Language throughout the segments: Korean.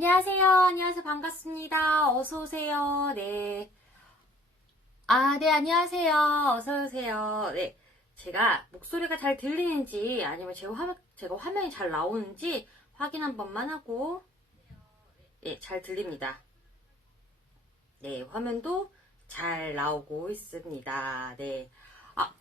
안녕하세요. 안녕하세요. 반갑습니다. 어서오세요. 네. 네, 안녕하세요. 어서오세요. 네. 제가 목소리가 잘 들리는지 아니면 제가 화면이 잘 나오는지 확인 한 번만 하고, 네, 잘 들립니다. 네, 화면도 잘 나오고 있습니다. 네. 아,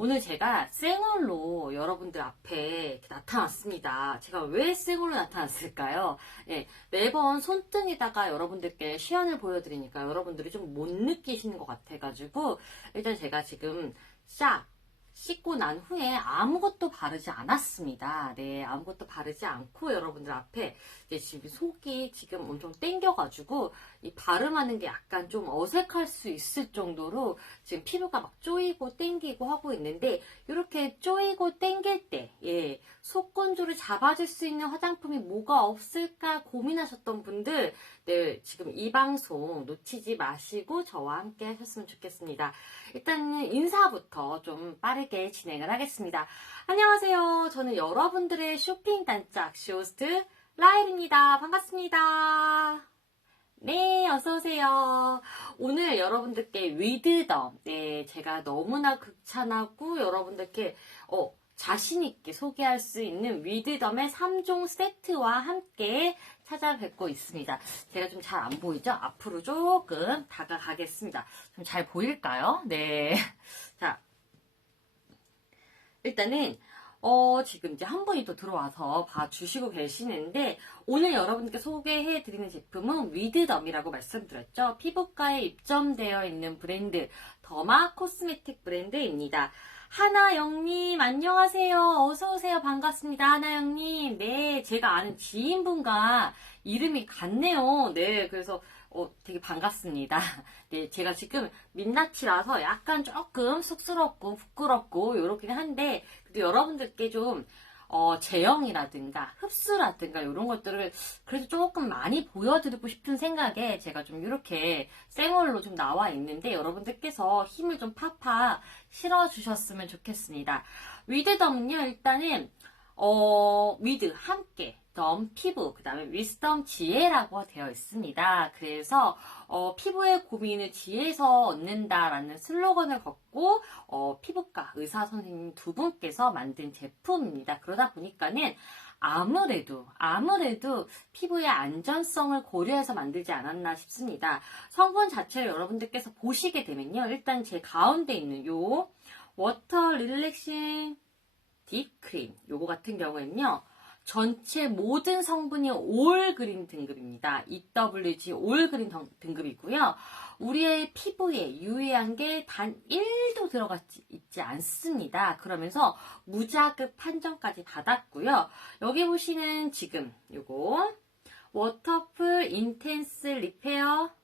오늘 제가 생얼로 여러분들 앞에 이렇게 나타났습니다. 제가 왜 생얼로 나타났을까요? 네, 매번 손등에다가 여러분들께 시연을 보여드리니까 여러분들이 좀 못 느끼시는 것 같아가지고 일단 제가 지금 싹 씻고 난 후에 아무것도 바르지 않았습니다. 네, 아무것도 바르지 않고 여러분들 앞에 이제 지금 속이 지금 엄청 땡겨가지고 이 발음하는 게 약간 좀 어색할 수 있을 정도로 지금 피부가 막 쪼이고 땡기고 하고 있는데 이렇게 쪼이고 땡길 때 예, 속 건조를 잡아줄 수 있는 화장품이 뭐가 없을까 고민하셨던 분들 네, 지금 이 방송 놓치지 마시고 저와 함께 하셨으면 좋겠습니다. 일단은 인사부터 좀 빠르게 진행을 하겠습니다. 안녕하세요. 저는 여러분들의 쇼핑 단짝 쇼호스트 라일입니다. 반갑습니다. 네, 어서오세요. 오늘 여러분들께 위드덤, 네, 제가 너무나 극찬하고 여러분들께, 자신있게 소개할 수 있는 위드덤의 3종 세트와 함께 찾아뵙고 있습니다. 제가 좀 잘 안 보이죠? 앞으로 조금 다가가겠습니다. 좀 잘 보일까요? 네. 자, 일단은 지금 이제 한 분이 또 들어와서 봐주시고 계시는데 오늘 여러분께 소개해드리는 제품은 위드덤이라고 말씀드렸죠. 피부과에 입점되어 있는 브랜드 더마 코스메틱 브랜드입니다. 하나영님 안녕하세요. 어서오세요. 반갑습니다. 하나영님. 네, 제가 아는 지인분과 이름이 같네요. 네, 그래서 되게 반갑습니다. 네, 제가 지금 민낯이라서 약간 조금 쑥스럽고 부끄럽고 요렇긴 한데 그래도 여러분들께 좀 제형이라든가 흡수라든가 이런 것들을 그래도 조금 많이 보여드리고 싶은 생각에 제가 좀 이렇게 생얼로 좀 나와 있는데 여러분들께서 힘을 좀 팍팍 실어주셨으면 좋겠습니다. 위드덤은요 일단은 위드 함께 덤 피부 그 다음에 위스덤 지혜라고 되어 있습니다. 그래서 피부의 고민을 지혜에서 얻는다라는 슬로건을 걷고 피부과 의사 선생님 두 분께서 만든 제품입니다. 그러다 보니까는 아무래도 피부의 안전성을 고려해서 만들지 않았나 싶습니다. 성분 자체를 여러분들께서 보시게 되면요. 일단 제 가운데 있는 요 워터 릴렉싱 딥크림 요거 같은 경우에는요. 전체 모든 성분이 올 그린 등급입니다. EWG 올 그린 등급이고요. 우리의 피부에 유해한 게 단 1도 들어가 있지 않습니다. 그러면서 무자극 판정까지 받았고요. 여기 보시는 지금 요거 워터풀 인텐스 리페어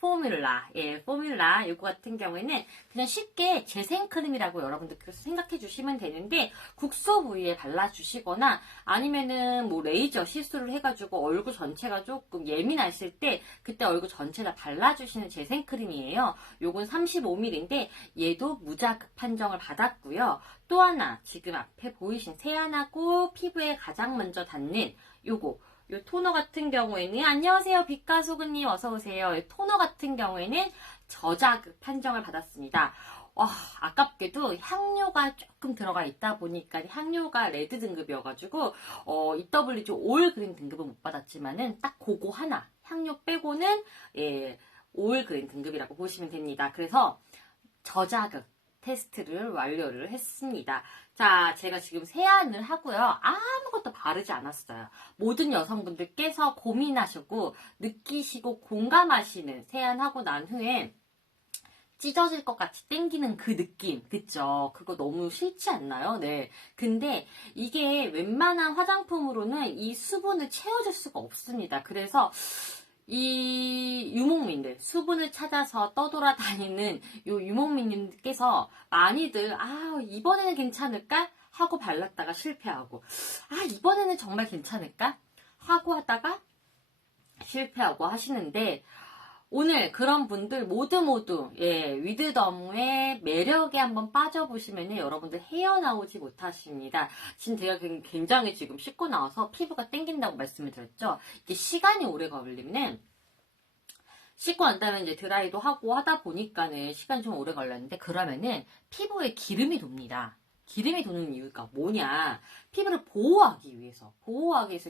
포뮬라, 포뮬라 이거 같은 경우에는 그냥 쉽게 재생크림이라고 여러분들께서 생각해 주시면 되는데 국소 부위에 발라주시거나 아니면은 뭐 레이저 시술을 해가지고 얼굴 전체가 조금 예민하실 때 그때 얼굴 전체다 발라주시는 재생크림이에요. 요건 35ml인데 얘도 무자극 판정을 받았고요. 또 하나 지금 앞에 보이신 세안하고 피부에 가장 먼저 닿는 요거 이 토너 같은 경우에는 안녕하세요 빛가수근님 어서오세요. 이 토너 같은 경우에는 저자극 판정을 받았습니다. 와, 아깝게도 향료가 조금 들어가 있다 보니까 향료가 레드 등급이어가지고 EWG 올 그린 등급은 못 받았지만은 딱 그거 하나 향료 빼고는 올 그린 등급이라고 보시면 됩니다. 그래서 저자극 테스트를 완료를 했습니다. 자, 제가 지금 세안을 하고요. 아무것도 바르지 않았어요. 모든 여성분들께서 고민하시고 느끼시고 공감하시는 세안하고 난 후에 찢어질 것 같이 땡기는 그 느낌, 그쵸? 그거 너무 싫지 않나요? 네. 근데 이게 웬만한 화장품으로는 이 수분을 채워줄 수가 없습니다. 그래서 이 유목민들 수분을 찾아서 떠돌아다니는 요 유목민님께서 많이들 이번에는 괜찮을까 하고 발랐다가 실패하고 이번에는 정말 괜찮을까 하고 하다가 실패하고 하시는데 오늘 그런 분들 모두 예, 위드덤의 매력에 한번 빠져보시면 여러분들 헤어나오지 못하십니다. 지금 제가 굉장히 지금 씻고 나와서 피부가 땡긴다고 말씀을 드렸죠. 이게 시간이 오래 걸리면은 씻고 난 다음에 이제 드라이도 하고 하다 보니까는 시간이 좀 오래 걸렸는데, 그러면은 피부에 기름이 돕니다. 기름이 도는 이유가 뭐냐? 피부를 보호하기 위해서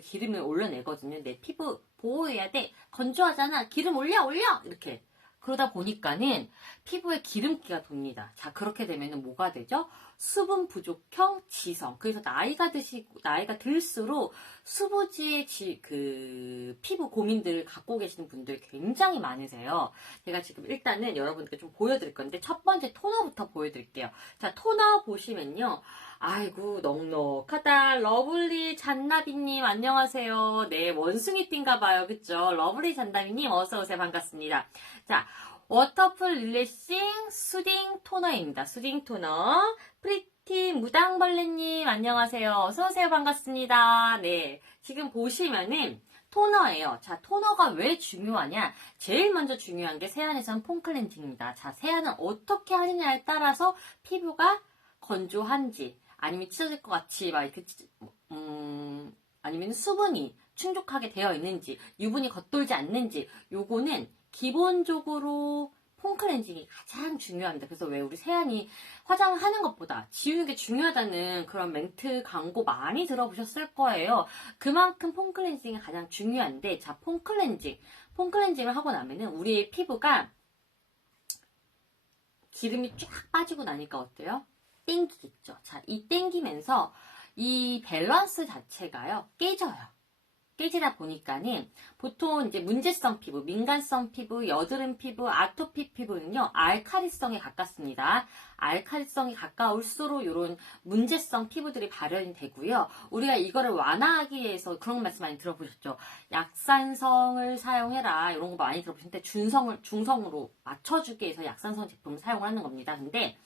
기름을 올려내거든요. 내 피부 보호해야 돼. 건조하잖아. 기름 올려! 이렇게. 그러다 보니까는 피부에 기름기가 돕니다. 자, 그렇게 되면은 뭐가 되죠? 수분 부족형 지성. 그래서 나이가 들수록 수부지의 피부 고민들을 갖고 계시는 분들이 굉장히 많으세요. 제가 지금 일단은 여러분께 좀 보여드릴 건데, 첫 번째 토너부터 보여드릴게요. 자, 토너 보시면요. 아이고, 넉넉하다. 러블리 잔나비님, 안녕하세요. 네, 원숭이띠인가봐요. 그쵸? 러블리 잔나비님, 어서오세요. 반갑습니다. 자, 워터풀 릴래싱 수딩 토너입니다. 수딩 토너. 프리티 무당벌레님, 안녕하세요. 어서오세요. 반갑습니다. 네, 지금 보시면은 토너예요. 자, 토너가 왜 중요하냐? 제일 먼저 중요한 게 세안에선 폼 클렌징입니다. 자, 세안을 어떻게 하느냐에 따라서 피부가 건조한지, 아니면 찢어질 것 같이 막 이렇게 아니면 수분이 충족하게 되어 있는지, 유분이 겉돌지 않는지, 요거는 기본적으로 폼 클렌징이 가장 중요합니다. 그래서 왜 우리 세안이 화장하는 것보다 지우는 게 중요하다는 그런 멘트 광고 많이 들어보셨을 거예요. 그만큼 폼 클렌징이 가장 중요한데, 자, 폼 클렌징을 하고 나면은 우리의 피부가 기름이 쫙 빠지고 나니까 어때요? 땡기겠죠. 자, 이 땡기면서 이 밸런스 자체가요, 깨져요. 깨지다 보니까는 보통 이제 문제성 피부, 민감성 피부, 여드름 피부, 아토피 피부는요, 알칼리성에 가깝습니다. 알칼리성이 가까울수록 이런 문제성 피부들이 발현이 되고요. 우리가 이거를 완화하기 위해서 그런 말씀 많이 들어보셨죠. 약산성을 사용해라, 이런 거 많이 들어보셨는데, 중성으로 맞춰주기 위해서 약산성 제품을 사용을 하는 겁니다. 근데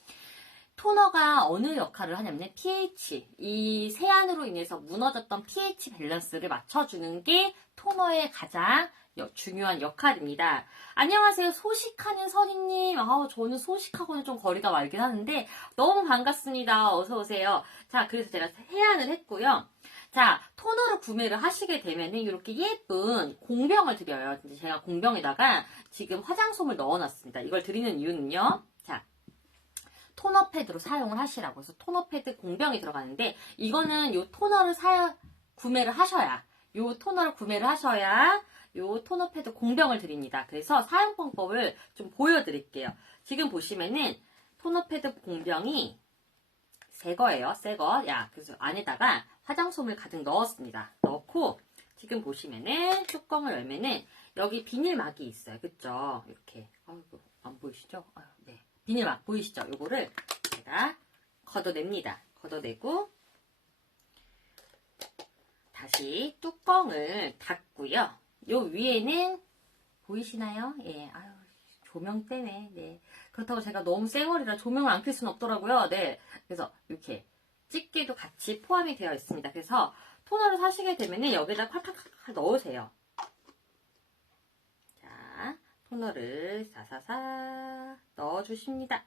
토너가 어느 역할을 하냐면 pH, 이 세안으로 인해서 무너졌던 pH 밸런스를 맞춰주는 게 토너의 가장 중요한 역할입니다. 안녕하세요. 소식하는 선임님. 저는 소식하고는 좀 거리가 멀긴 하는데 너무 반갑습니다. 어서오세요. 자, 그래서 제가 세안을 했고요. 자, 토너를 구매를 하시게 되면은 이렇게 예쁜 공병을 드려요. 제가 공병에다가 지금 화장솜을 넣어놨습니다. 이걸 드리는 이유는요. 자, 토너 패드로 사용을 하시라고 해서 토너 패드 공병이 들어가는데, 이거는 요 토너를 구매를 하셔야 요 토너 패드 공병을 드립니다. 그래서 사용 방법을 좀 보여드릴게요. 지금 보시면은 토너 패드 공병이 새 거예요. 새 거. 그래서 안에다가 화장솜을 가득 넣었습니다. 넣고 지금 보시면은 뚜껑을 열면은 여기 비닐막이 있어요. 그쵸? 이렇게. 아이고, 안 보이시죠? 네. 비닐막 보이시죠? 요거를 제가 걷어냅니다. 걷어내고 다시 뚜껑을 닫고요. 요 위에는 보이시나요? 예, 조명 때문에. 네. 그렇다고 제가 너무 쌩얼이라 조명을 안 켤 수는 없더라고요. 네. 그래서 이렇게 집게도 같이 포함이 되어 있습니다. 그래서 토너를 사시게 되면은 여기다 콸콸콸 넣으세요. 자, 토너를 사사사 넣어주십니다.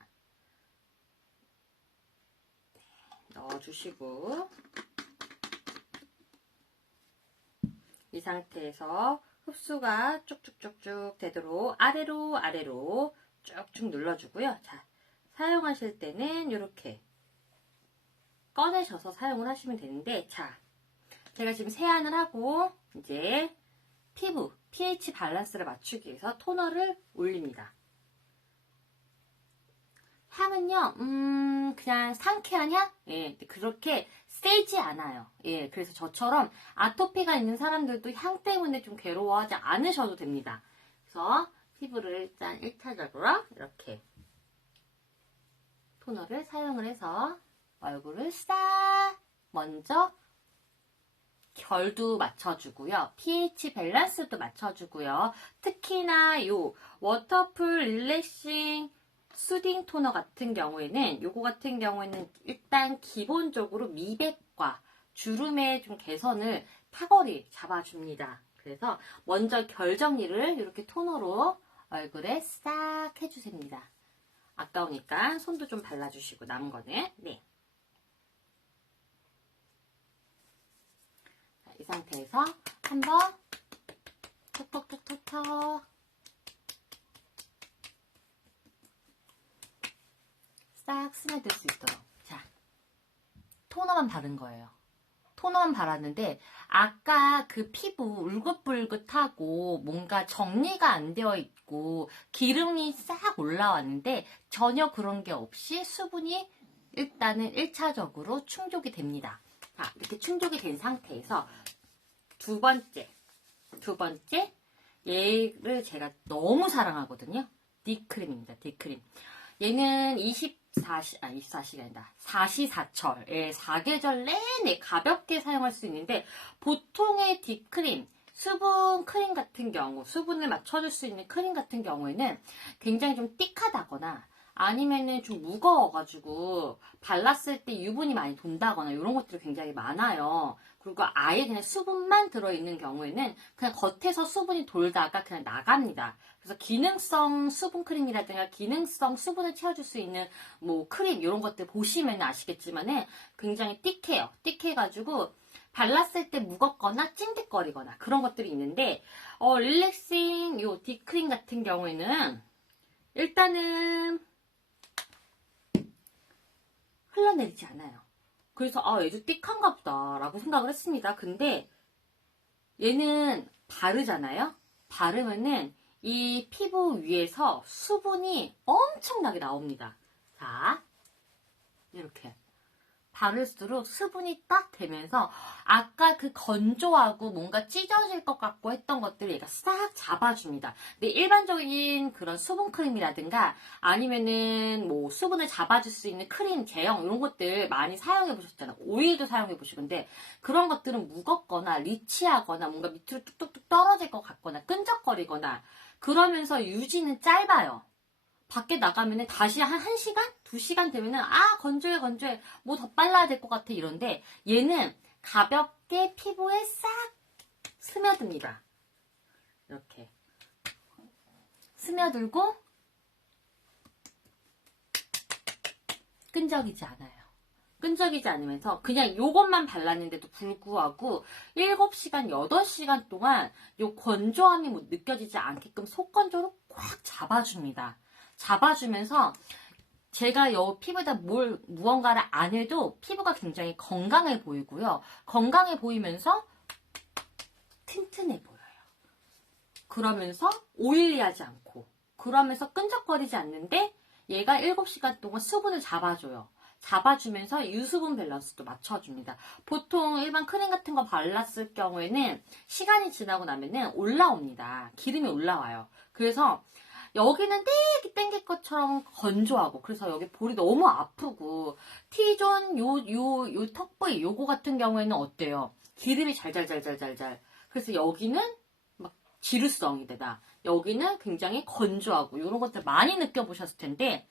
네, 넣어주시고 이 상태에서 흡수가 쭉쭉쭉쭉 되도록 아래로 쭉쭉 눌러주고요. 자, 사용하실 때는 이렇게 꺼내셔서 사용을 하시면 되는데, 자, 제가 지금 세안을 하고 이제 피부 pH 밸런스를 맞추기 위해서 토너를 올립니다. 향은요, 그냥 상쾌한 향? 예, 그렇게 세지 않아요. 예, 그래서 저처럼 아토피가 있는 사람들도 향 때문에 좀 괴로워하지 않으셔도 됩니다. 그래서 피부를 일단 1차적으로 이렇게 토너를 사용을 해서 얼굴을 싹 먼저 결도 맞춰주고요. pH 밸런스도 맞춰주고요. 특히나 요 워터풀 릴렉싱 수딩 토너 같은 경우에는, 요거 같은 경우에는 일단 기본적으로 미백과 주름의 좀 개선을 탁월히 잡아줍니다. 그래서 먼저 결 정리를 이렇게 토너로 얼굴에 싹 해주십니다. 아까우니까 손도 좀 발라주시고 남은 거는 네. 자, 이 상태에서 한번 톡톡톡톡톡 싹 스며들 수 있도록. 자, 토너만 바른 거예요. 토너만 발랐는데 아까 그 피부 울긋불긋하고 뭔가 정리가 안 되어 있고 기름이 싹 올라왔는데 전혀 그런 게 없이 수분이 일단은 1차적으로 충족이 됩니다. 자, 이렇게 충족이 된 상태에서 두 번째 얘를 제가 너무 사랑하거든요. D크림입니다. D크림. 얘는 24시가 아니다. 4시4철. 예, 4계절 내내 가볍게 사용할 수 있는데 보통의 D크림, 수분 크림 같은 경우, 수분을 맞춰줄 수 있는 크림 같은 경우에는 굉장히 좀 띡하다거나 아니면은 좀 무거워가지고 발랐을 때 유분이 많이 돈다거나 이런 것들이 굉장히 많아요. 그리고 아예 그냥 수분만 들어있는 경우에는 그냥 겉에서 수분이 돌다가 그냥 나갑니다. 그래서 기능성 수분 크림이라든가 기능성 수분을 채워줄 수 있는 뭐 크림 이런 것들 보시면 아시겠지만은 굉장히 띡해요. 띡해가지고 발랐을 때 무겁거나 찐득거리거나 그런 것들이 있는데 릴렉싱 요 D크림 같은 경우에는 일단은 흘러내리지 않아요. 그래서 얘도 띡한가 보다 라고 생각을 했습니다. 근데 얘는 바르잖아요. 바르면은 이 피부 위에서 수분이 엄청나게 나옵니다. 자, 이렇게 바를수록 수분이 딱 되면서 아까 그 건조하고 뭔가 찢어질 것 같고 했던 것들을 얘가 싹 잡아줍니다. 근데 일반적인 그런 수분 크림이라든가 아니면은 뭐 수분을 잡아줄 수 있는 크림, 제형 이런 것들 많이 사용해 보셨잖아요. 오일도 사용해 보시는데 그런 것들은 무겁거나 리치하거나 뭔가 밑으로 뚝뚝뚝 떨어질 것 같거나 끈적거리거나 그러면서 유지는 짧아요. 밖에 나가면은 다시 한 1시간? 2시간 되면은 건조해 뭐 더 빨라야 될 것 같아 이런데 얘는 가볍게 피부에 싹 스며듭니다. 이렇게 스며들고 끈적이지 않아요. 끈적이지 않으면서 그냥 요것만 발랐는데도 불구하고 7시간, 8시간 동안 요 건조함이 뭐 느껴지지 않게끔 속건조로 꽉 잡아줍니다. 잡아주면서 제가 요 피부에다 무언가를 안 해도 피부가 굉장히 건강해 보이고요. 건강해 보이면서 튼튼해 보여요. 그러면서 오일리하지 않고 그러면서 끈적거리지 않는데 얘가 7시간 동안 수분을 잡아줘요. 잡아주면서 유수분 밸런스도 맞춰줍니다. 보통 일반 크림 같은 거 발랐을 경우에는 시간이 지나고 나면은 올라옵니다. 기름이 올라와요. 그래서 여기는 땡길 것처럼 건조하고 그래서 여기 볼이 너무 아프고 T존 요 턱 부위 요거 같은 경우에는 어때요? 기름이 잘잘잘잘잘잘 그래서 여기는 막 지루성이 되다. 여기는 굉장히 건조하고 이런 것들 많이 느껴보셨을 텐데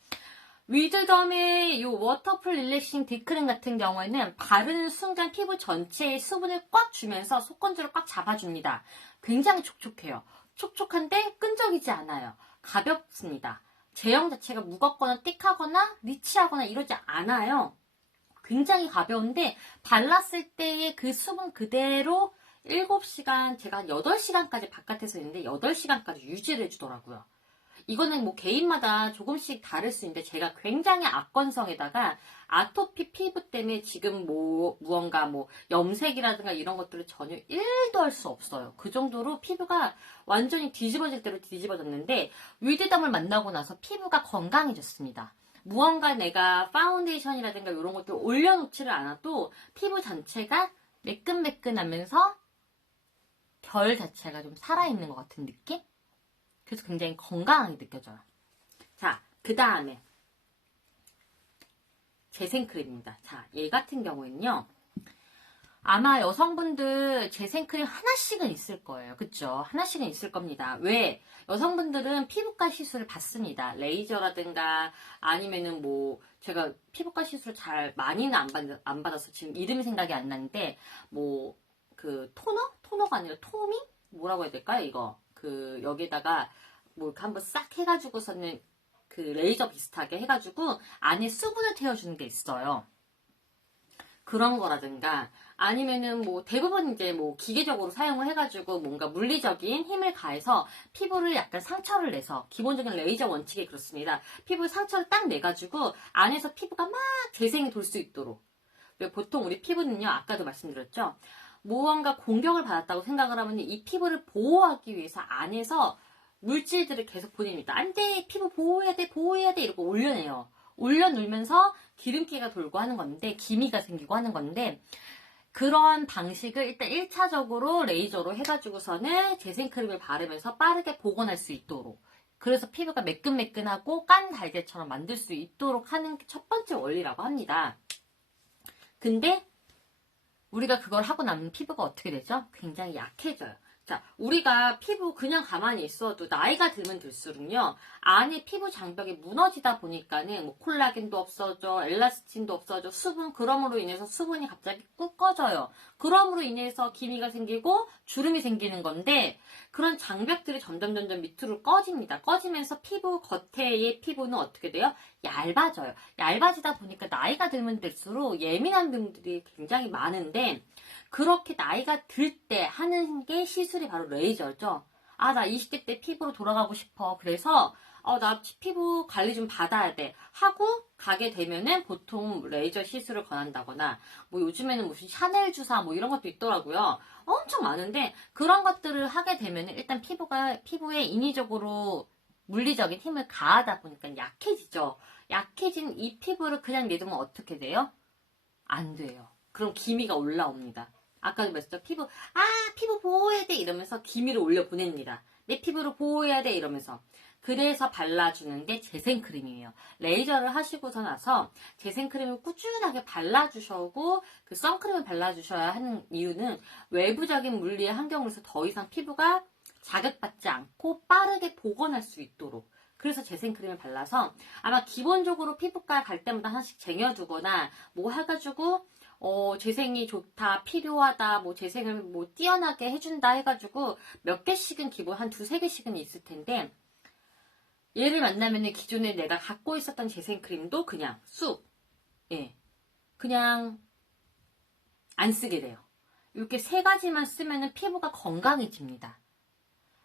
위즈덤의 이 워터풀 릴렉싱 D크림 같은 경우에는 바르는 순간 피부 전체에 수분을 꽉 주면서 속건조를 꽉 잡아줍니다. 굉장히 촉촉해요. 촉촉한데 끈적이지 않아요. 가볍습니다. 제형 자체가 무겁거나 띡하거나 리치하거나 이러지 않아요. 굉장히 가벼운데 발랐을 때의 그 수분 그대로 7시간, 제가 한 8시간까지 바깥에서 있는데 8시간까지 유지를 해주더라고요. 이거는 뭐 개인마다 조금씩 다를 수 있는데 제가 굉장히 악건성에다가 아토피 피부 때문에 지금 뭐 무언가 뭐 염색이라든가 이런 것들을 전혀 1도 할 수 없어요. 그 정도로 피부가 완전히 뒤집어질 대로 뒤집어졌는데 위드덤을 만나고 나서 피부가 건강해졌습니다. 무언가 내가 파운데이션이라든가 이런 것들 올려놓지를 않아도 피부 전체가 매끈매끈하면서 결 자체가 좀 살아있는 것 같은 느낌? 그래서 굉장히 건강하게 느껴져요. 자, 그 다음에 재생크림입니다. 자, 얘 같은 경우에는요. 아마 여성분들 재생크림 하나씩은 있을 거예요. 그쵸? 하나씩은 있을 겁니다. 왜? 여성분들은 피부과 시술을 받습니다. 레이저라든가 아니면은 뭐 제가 피부과 시술 잘 많이는 안 받아서 지금 이름이 생각이 안 나는데 뭐 그 토너가 아니라 토밍? 뭐라고 해야 될까요? 이거 그 여기다가 뭐 이렇게 한번 싹 해가지고서는 그 레이저 비슷하게 해가지고 안에 수분을 태워주는 게 있어요. 그런 거라든가 아니면은 뭐 대부분 이제 뭐 기계적으로 사용을 해가지고 뭔가 물리적인 힘을 가해서 피부를 약간 상처를 내서 기본적인 레이저 원칙이 그렇습니다. 피부에 상처를 딱 내가지고 안에서 피부가 막 재생이 돌 수 있도록. 보통 우리 피부는요, 아까도 말씀드렸죠. 무언가 공격을 받았다고 생각을 하면 이 피부를 보호하기 위해서 안에서 물질들을 계속 보냅니다. 안 돼! 피부 보호해야 돼! 보호해야 돼! 이러고 올려내요. 올려놓으면서 기름기가 돌고 하는 건데, 기미가 생기고 하는 건데, 그런 방식을 일단 1차적으로 레이저로 해가지고서는 재생크림을 바르면서 빠르게 복원할 수 있도록. 그래서 피부가 매끈매끈하고 깐 달걀처럼 만들 수 있도록 하는 게 첫 번째 원리라고 합니다. 근데 우리가 그걸 하고 나면 피부가 어떻게 되죠? 굉장히 약해져요. 자, 우리가 피부 그냥 가만히 있어도 나이가 들면 들수록요, 안에 피부 장벽이 무너지다 보니까는 뭐 콜라겐도 없어져, 엘라스틴도 없어져, 수분, 그럼으로 인해서 수분이 갑자기 꾹 꺼져요. 그럼으로 인해서 기미가 생기고 주름이 생기는 건데, 그런 장벽들이 점점 밑으로 꺼집니다. 꺼지면서 피부 겉에의 피부는 어떻게 돼요? 얇아져요. 얇아지다 보니까 나이가 들면 들수록 예민한 분들이 굉장히 많은데, 그렇게 나이가 들 때 하는 게 시술이 바로 레이저죠. 아, 나 20대 때 피부로 돌아가고 싶어. 그래서 나 피부 관리 좀 받아야 돼 하고 가게 되면은 보통 레이저 시술을 권한다거나, 뭐 요즘에는 무슨 샤넬 주사 뭐 이런 것도 있더라고요. 엄청 많은데 그런 것들을 하게 되면은 일단 피부에 인위적으로 물리적인 힘을 가하다 보니까 약해지죠. 약해진 이 피부를 그냥 내두면 어떻게 돼요? 안 돼요. 그럼 기미가 올라옵니다. 아까도 말했죠. 피부 보호해야 돼 이러면서 기미를 올려 보냅니다. 내 피부를 보호해야 돼 이러면서. 그래서 발라주는 게 재생크림이에요. 레이저를 하시고 나서 재생크림을 꾸준하게 발라주셔고 그 선크림을 발라주셔야 하는 이유는 외부적인 물리의 환경으로서 더 이상 피부가 자극받지 않고 빠르게 복원할 수 있도록. 그래서 재생크림을 발라서 아마 기본적으로 피부과 갈 때마다 하나씩 쟁여두거나 뭐 해가지고 재생이 좋다, 필요하다, 뭐 재생을 뭐 뛰어나게 해준다 해가지고 몇 개씩은 기본 한 두세 개씩은 있을 텐데, 얘를 만나면은 기존에 내가 갖고 있었던 재생크림도 그냥 그냥 안 쓰게 돼요. 이렇게 세 가지만 쓰면은 피부가 건강해집니다.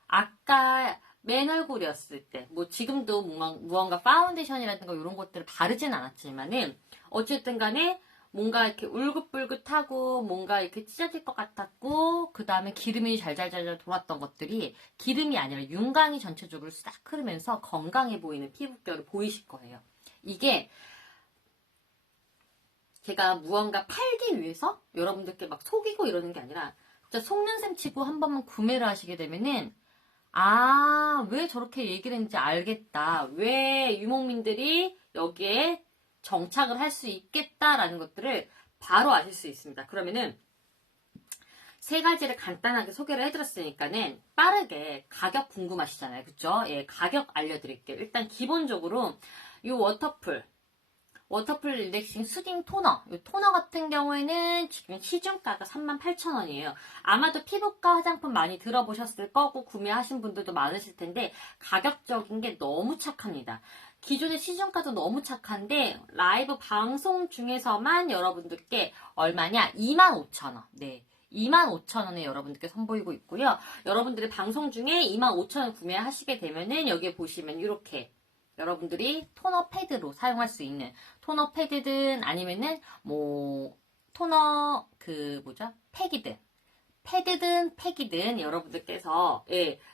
아까 맨 얼굴이었을 때, 뭐 지금도 무언가 파운데이션이라든가 이런 것들을 바르진 않았지만은 어쨌든 간에 뭔가 이렇게 울긋불긋하고 뭔가 이렇게 찢어질 것 같았고, 그 다음에 기름이 잘잘잘 돌았던 것들이 기름이 아니라 윤광이 전체적으로 싹 흐르면서 건강해 보이는 피부결을 보이실 거예요. 이게 제가 무언가 팔기 위해서 여러분들께 막 속이고 이러는 게 아니라 진짜 속는 셈 치고 한 번만 구매를 하시게 되면은, 아, 왜 저렇게 얘기를 했는지 알겠다. 왜 유목민들이 여기에 정착을 할 수 있겠다라는 것들을 바로 아실 수 있습니다. 그러면은 세 가지를 간단하게 소개를 해드렸으니까는 빠르게 가격 궁금하시잖아요. 그쵸? 예, 가격 알려드릴게요. 일단 기본적으로 이 워터풀 릴렉싱 수딩 토너. 이 토너 같은 경우에는 지금 시중가가 38,000원이에요. 아마도 피부과 화장품 많이 들어보셨을 거고 구매하신 분들도 많으실 텐데 가격적인 게 너무 착합니다. 기존의 시중가도 너무 착한데 라이브 방송 중에서만 여러분들께 얼마냐? 25,000원. 네. 25,000원에 여러분들께 선보이고 있고요. 여러분들이 방송 중에 25,000원 구매하시게 되면은 여기에 보시면 이렇게 여러분들이 토너 패드로 사용할 수 있는 토너 패드든 아니면은 뭐 토너 패드든 팩이든 여러분들께서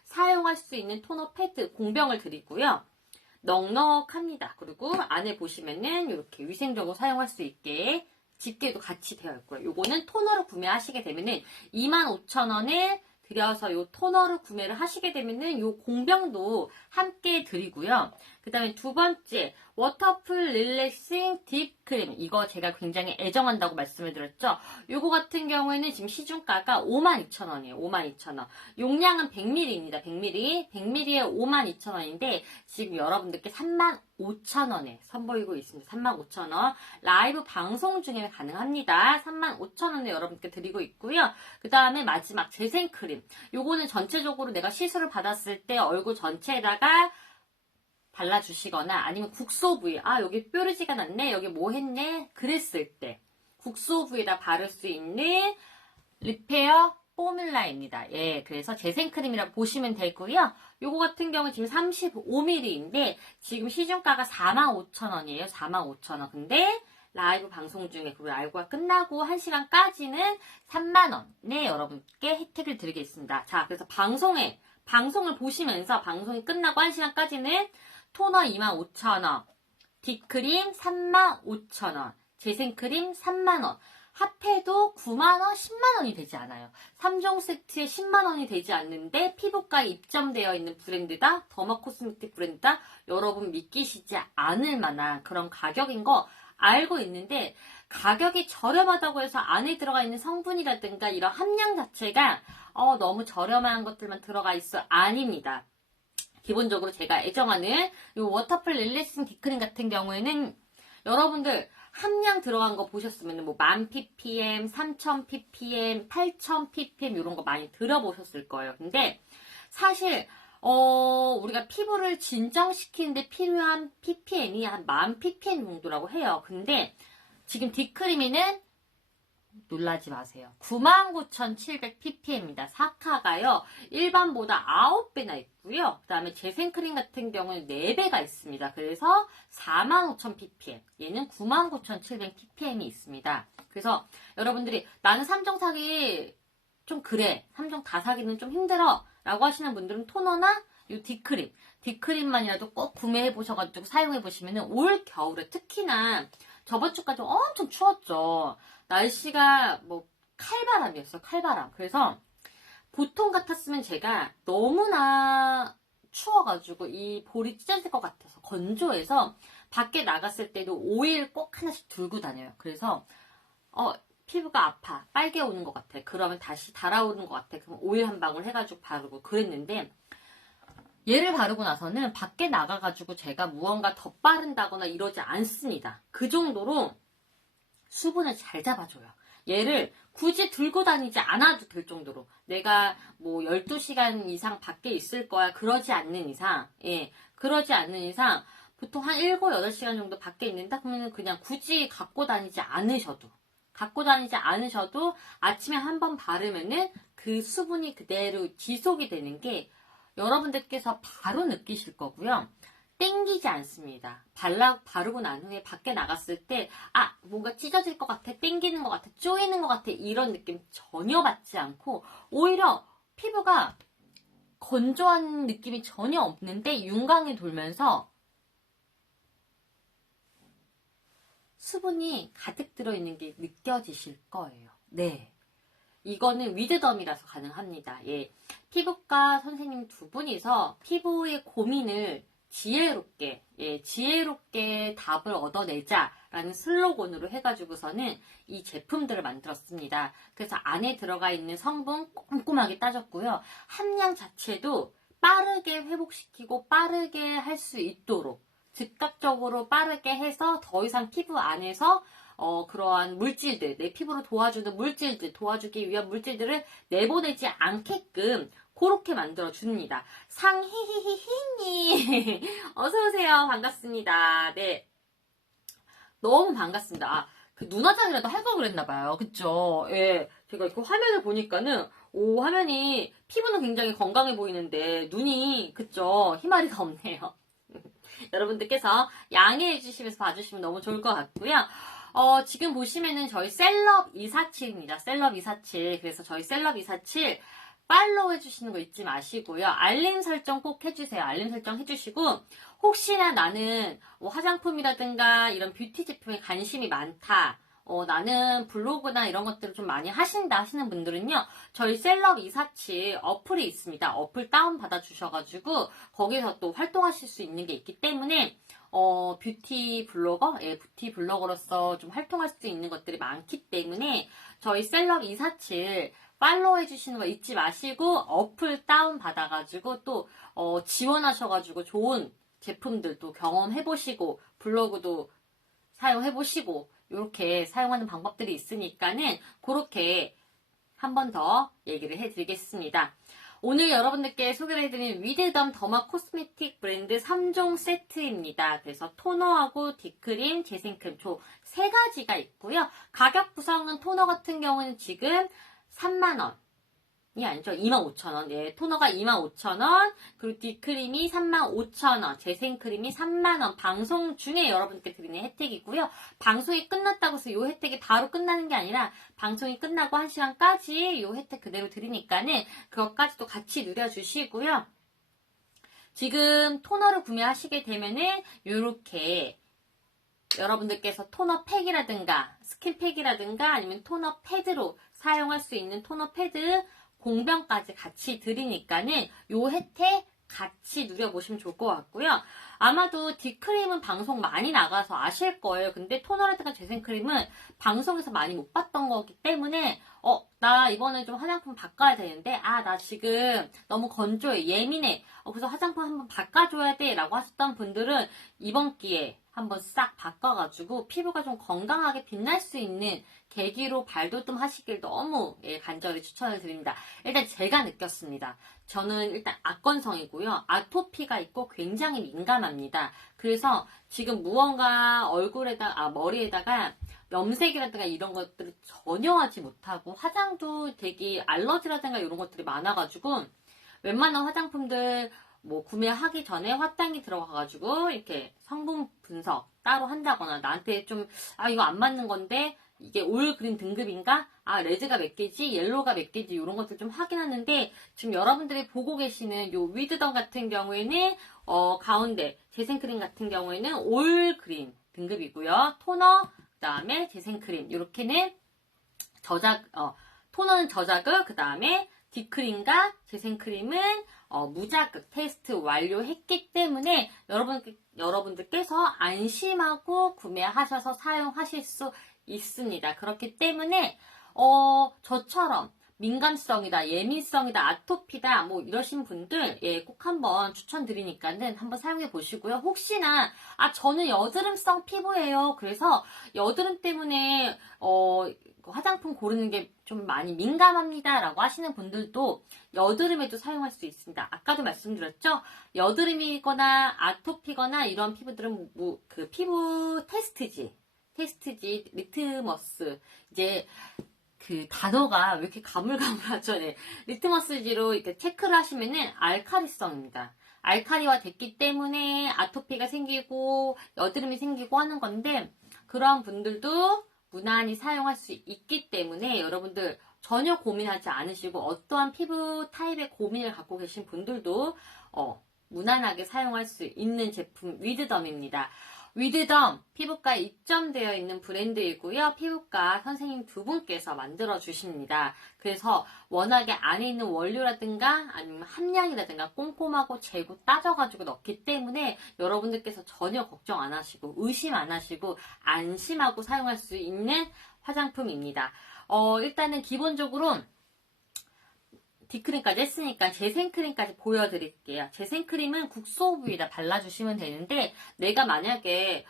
사용할 수 있는 토너 패드 공병을 드리고요. 넉넉합니다. 그리고 안에 보시면은 이렇게 위생적으로 사용할 수 있게 집게도 같이 되어 있고요. 요거는 토너를 구매하시게 되면은 25,000원에 들여서 요 토너를 구매를 하시게 되면은 요 공병도 함께 드리고요. 그 다음에 두 번째, 워터풀 릴렉싱 딥크림. 이거 제가 굉장히 애정한다고 말씀을 드렸죠. 요거 같은 경우에는 지금 시중가가 52,000원이에요. 52,000원. 용량은 100ml입니다. 100ml. 100ml에 52,000원인데, 지금 여러분들께 35,000원에 선보이고 있습니다. 35,000원. 라이브 방송 중에 가능합니다. 35,000원에 여러분께 드리고 있고요. 그 다음에 마지막 재생크림. 요거는 전체적으로 내가 시술을 받았을 때 얼굴 전체에다가 발라주시거나 아니면 국소 부위, 아 여기 뾰루지가 났네, 여기 뭐 했네 그랬을 때 국소 부위에다 바를 수 있는 리페어 포뮬라입니다. 예, 그래서 재생크림이라고 보시면 되고요. 요거 같은 경우는 지금 35ml인데 지금 시중가가 45,000원이에요. 45,000원. 근데 라이브 방송 중에 그 라이브가 끝나고 1시간까지는 3만원에 여러분께 혜택을 드리겠습니다. 자, 그래서 방송을 보시면서 방송이 끝나고 1시간까지는 토너 25,000원, 딥크림 35,000원, 재생크림 3만원, 합해도 9만원, 10만원이 되지 않아요. 3종 세트에 10만원이 되지 않는데 피부과에 입점되어 있는 브랜드다, 더마 코스메틱 브랜드다, 여러분 믿기시지 않을 만한 그런 가격인 거 알고 있는데, 가격이 저렴하다고 해서 안에 들어가 있는 성분이라든가 이런 함량 자체가 너무 저렴한 것들만 들어가 있어 아닙니다. 기본적으로 제가 애정하는 이 워터풀 릴렉싱 딥크림 같은 경우에는 여러분들 함량 들어간 거 보셨으면 뭐 1000ppm, 3000ppm, 8000ppm 이런 거 많이 들어보셨을 거예요. 근데 사실 우리가 피부를 진정시키는데 필요한 ppm이 한 10,000ppm 정도라고 해요. 근데 지금 딥크림에는 놀라지 마세요. 99,700ppm입니다. 사카가요. 일반보다 9배나 있고요. 그 다음에 재생크림 같은 경우는 4배가 있습니다. 그래서 45,000ppm. 얘는 99,700ppm이 있습니다. 그래서 여러분들이 나는 3종 사기 좀 그래. 3종 다 사기는 좀 힘들어. 라고 하시는 분들은 토너나 이 딥크림만이라도 꼭 구매해 보셔가지고 사용해 보시면은 올 겨울에 특히나 저번 주까지 엄청 추웠죠. 날씨가 뭐 칼바람이었어요. 칼바람. 그래서 보통 같았으면 제가 너무나 추워가지고 이 볼이 찢어질 것 같아서 건조해서 밖에 나갔을 때도 오일 꼭 하나씩 들고 다녀요. 그래서 피부가 아파. 빨개 오는 것 같아. 그러면 다시 달아오는 것 같아. 그럼 오일 한 방울 해가지고 바르고 그랬는데, 얘를 바르고 나서는 밖에 나가가지고 제가 무언가 더 바른다거나 이러지 않습니다. 그 정도로 수분을 잘 잡아줘요. 얘를 굳이 들고 다니지 않아도 될 정도로, 내가 뭐 12시간 이상 밖에 있을 거야 그러지 않는 이상, 그러지 않는 이상 보통 한 7, 8시간 정도 밖에 있는다 그러면 그냥 굳이 갖고 다니지 않으셔도 아침에 한번 바르면은 그 수분이 그대로 지속이 되는 게 여러분들께서 바로 느끼실 거고요. 땡기지 않습니다. 바르고 난 후에 밖에 나갔을 때, 뭔가 찢어질 것 같아, 땡기는 것 같아, 쪼이는 것 같아, 이런 느낌 전혀 받지 않고, 오히려 피부가 건조한 느낌이 전혀 없는데, 윤광이 돌면서 수분이 가득 들어있는 게 느껴지실 거예요. 네. 이거는 위드덤이라서 가능합니다. 예. 피부과 선생님 두 분이서 피부의 고민을 지혜롭게 답을 얻어내자라는 슬로건으로 해가지고서는 이 제품들을 만들었습니다. 그래서 안에 들어가 있는 성분 꼼꼼하게 따졌고요. 함량 자체도 빠르게 회복시키고 빠르게 할 수 있도록 즉각적으로 빠르게 해서 더 이상 피부 안에서 그러한 물질들, 내 피부를 도와주는 물질들, 도와주기 위한 물질들을 내보내지 않게끔 그렇게 만들어줍니다. 상히히히히니 어서오세요. 반갑습니다. 네. 너무 반갑습니다. 그 눈화장이라도 할 걸 그랬나봐요. 그쵸? 예. 제가 그 화면을 보니까는, 화면이, 피부는 굉장히 건강해 보이는데, 눈이, 그쵸? 희마리가 없네요. 여러분들께서 양해해 주시면서 봐주시면 너무 좋을 것 같고요. 지금 보시면은 저희 셀럽 247입니다. 셀럽 247. 그래서 저희 셀럽 247 팔로우 해주시는 거 잊지 마시고요. 알림 설정 꼭 해주세요. 알림 설정 해주시고, 혹시나 나는 뭐 화장품이라든가 이런 뷰티 제품에 관심이 많다. 나는 블로그나 이런 것들을 좀 많이 하신다 하시는 분들은요, 저희 셀럽 247 어플이 있습니다. 어플 다운받아 주셔가지고, 거기서 또 활동하실 수 있는 게 있기 때문에, 뷰티 블로거? 예, 뷰티 블로거로서 좀 활동할 수 있는 것들이 많기 때문에, 저희 셀럽 247 팔로우 해주시는 거 잊지 마시고, 어플 다운받아가지고, 또, 지원하셔가지고, 좋은 제품들도 경험해보시고, 블로그도 사용해보시고, 이렇게 사용하는 방법들이 있으니까는, 그렇게 한 번 더 얘기를 해드리겠습니다. 오늘 여러분들께 소개를 해드린 위드덤 더마 코스메틱 브랜드 3종 세트입니다. 그래서 토너하고 딥크림, 재생크림 총 3가지가 있고요. 가격 구성은 토너 같은 경우는 지금 3만원. 이 아니죠. 25,000원. 예, 토너가 25,000원, 그리고 딥크림이 35,000원, 재생크림이 3만원. 방송 중에 여러분께 드리는 혜택이고요. 방송이 끝났다고 해서 이 혜택이 바로 끝나는 게 아니라 방송이 끝나고 1시간까지 이 혜택 그대로 드리니까는 그것까지도 같이 누려주시고요. 지금 토너를 구매하시게 되면은 이렇게 여러분들께서 토너 팩이라든가 스킨팩이라든가 아니면 토너 패드로 사용할 수 있는 토너 패드 공병까지 같이 드리니까는 요 혜택 같이 누려보시면 좋을 것 같고요. 아마도 딥크림은 방송 많이 나가서 아실 거예요. 근데 토너라든가 재생크림은 방송에서 많이 못 봤던 거기 때문에 나 이번에 좀 화장품 바꿔야 되는데 나 지금 너무 건조해, 예민해. 그래서 화장품 한번 바꿔줘야 돼 라고 하셨던 분들은 이번 기회에 한번 싹 바꿔가지고 피부가 좀 건강하게 빛날 수 있는 계기로 발돋움 하시길 너무 간절히 추천을 드립니다. 일단 제가 느꼈습니다. 저는 일단 악건성이고요. 아토피가 있고 굉장히 민감합니다. 그래서 지금 무언가 머리에다가 염색이라든가 이런 것들을 전혀 하지 못하고 화장도 되게 알러지라든가 이런 것들이 많아가지고 웬만한 화장품들 구매하기 전에 화장이 들어가가지고 이렇게 성분 분석 따로 한다거나 나한테 좀 이거 안 맞는 건데 이게 올 그린 등급인가? 레드가 몇 개지? 옐로우가 몇 개지? 이런 것들 좀 확인하는데 지금 여러분들이 보고 계시는 요 위드덤 같은 경우에는 가운데 재생크림 같은 경우에는 올 그린 등급이고요. 토너 그 다음에 재생크림 이렇게는 토너는 저자극 그 다음에 딥크림과 재생크림은 무자극 테스트 완료했기 때문에 여러분들께서 안심하고 구매하셔서 사용하실 수 있습니다. 그렇기 때문에 저처럼 민감성이다, 예민성이다, 아토피다 이러신 분들 꼭 한번 추천드리니까는 한번 사용해 보시고요. 혹시나 저는 여드름성 피부예요. 그래서 여드름 때문에 화장품 고르는 게 좀 많이 민감합니다 라고 하시는 분들도 여드름에도 사용할 수 있습니다. 아까도 말씀드렸죠? 여드름이거나 아토피거나 이런 피부들은 그 피부 테스트지, 리트머스. 이제 그 단어가 왜 이렇게 가물가물하죠? 네. 리트머스지로 이렇게 체크를 하시면은 알카리성입니다. 알카리화 됐기 때문에 아토피가 생기고 여드름이 생기고 하는 건데 그런 분들도 무난히 사용할 수 있기 때문에 여러분들 전혀 고민하지 않으시고 어떠한 피부 타입의 고민을 갖고 계신 분들도 무난하게 사용할 수 있는 제품 위드덤입니다. 위드덤 피부과 입점되어 있는 브랜드이고요. 피부과 선생님 두 분께서 만들어 주십니다. 그래서 워낙에 안에 있는 원료라든가 아니면 함량이라든가 꼼꼼하고 재고 따져가지고 넣기 때문에 여러분들께서 전혀 걱정 안 하시고 의심 안 하시고 안심하고 사용할 수 있는 화장품입니다. 일단은 기본적으로 딥크림까지 했으니까 재생크림까지 보여드릴게요. 재생크림은 국소 부위에다 발라주시면 되는데 내가 만약에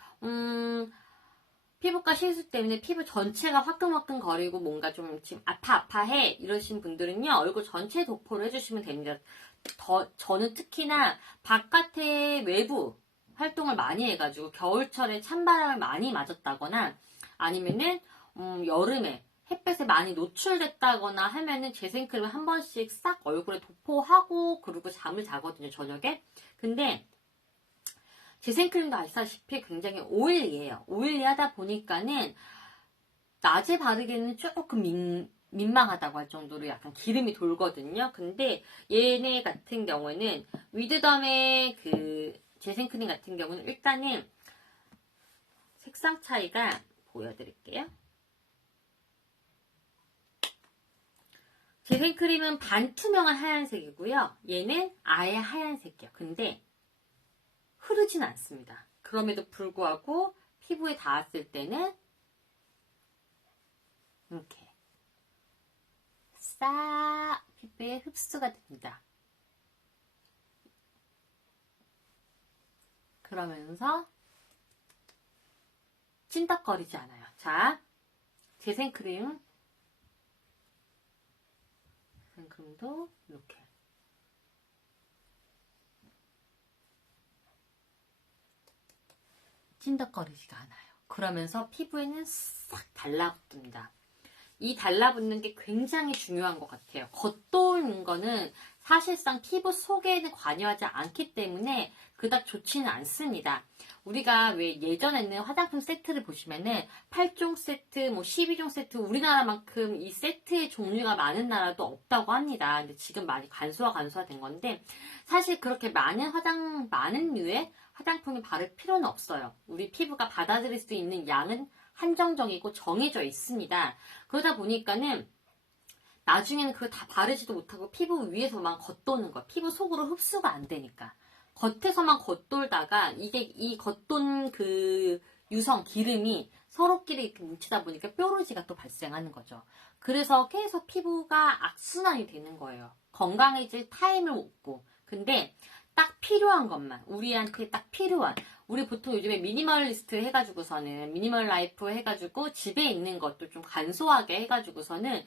피부과 실수 때문에 피부 전체가 화끈화끈 거리고 뭔가 좀 지금 아파해 이러신 분들은요 얼굴 전체 도포를 해주시면 됩니다. 저는 특히나 바깥에 외부 활동을 많이 해가지고 겨울철에 찬바람을 많이 맞았다거나 아니면은 여름에 햇볕에 많이 노출됐다거나 하면은 재생크림 한 번씩 싹 얼굴에 도포하고 그리고 잠을 자거든요, 저녁에. 근데 재생크림도 아시다시피 굉장히 오일리해요. 오일리하다 보니까는 낮에 바르기에는 조금 민망하다고 할 정도로 약간 기름이 돌거든요. 근데 얘네 같은 경우에는 위드덤의 그 재생크림 같은 경우는 일단은 색상 차이가 보여드릴게요. 재생크림은 반투명한 하얀색이고요. 얘는 아예 하얀색이요. 근데 흐르진 않습니다. 그럼에도 불구하고 피부에 닿았을 때는 이렇게 싹 피부에 흡수가 됩니다. 그러면서 찐덕거리지 않아요. 자, 재생크림도 이렇게 찐덕거리지가 않아요. 그러면서 피부에는 싹 달라붙습니다. 이 달라붙는 게 굉장히 중요한 것 같아요. 겉도는 거는 사실상 피부 속에는 관여하지 않기 때문에 그닥 좋지는 않습니다. 우리가 왜 예전에는 화장품 세트를 보시면은 8종 세트, 뭐 12종 세트, 우리나라만큼 이 세트의 종류가 많은 나라도 없다고 합니다. 근데 지금 많이 간소화된 건데 사실 그렇게 많은 류의 화장품을 바를 필요는 없어요. 우리 피부가 받아들일 수 있는 양은 한정적이고 정해져 있습니다. 그러다 보니까는 나중에는 그걸 다 바르지도 못하고 피부 위에서만 겉도는 거, 피부 속으로 흡수가 안 되니까. 겉에서만 겉돌다가 이 겉돈 그 유성, 기름이 서로끼리 이렇게 뭉치다 보니까 뾰루지가 또 발생하는 거죠. 그래서 계속 피부가 악순환이 되는 거예요. 건강해질 타임을 얻고. 근데 딱 필요한 것만, 우리한테 딱 필요한, 우리 보통 요즘에 미니멀리스트 해가지고서는, 미니멀 라이프 해가지고 집에 있는 것도 좀 간소하게 해가지고서는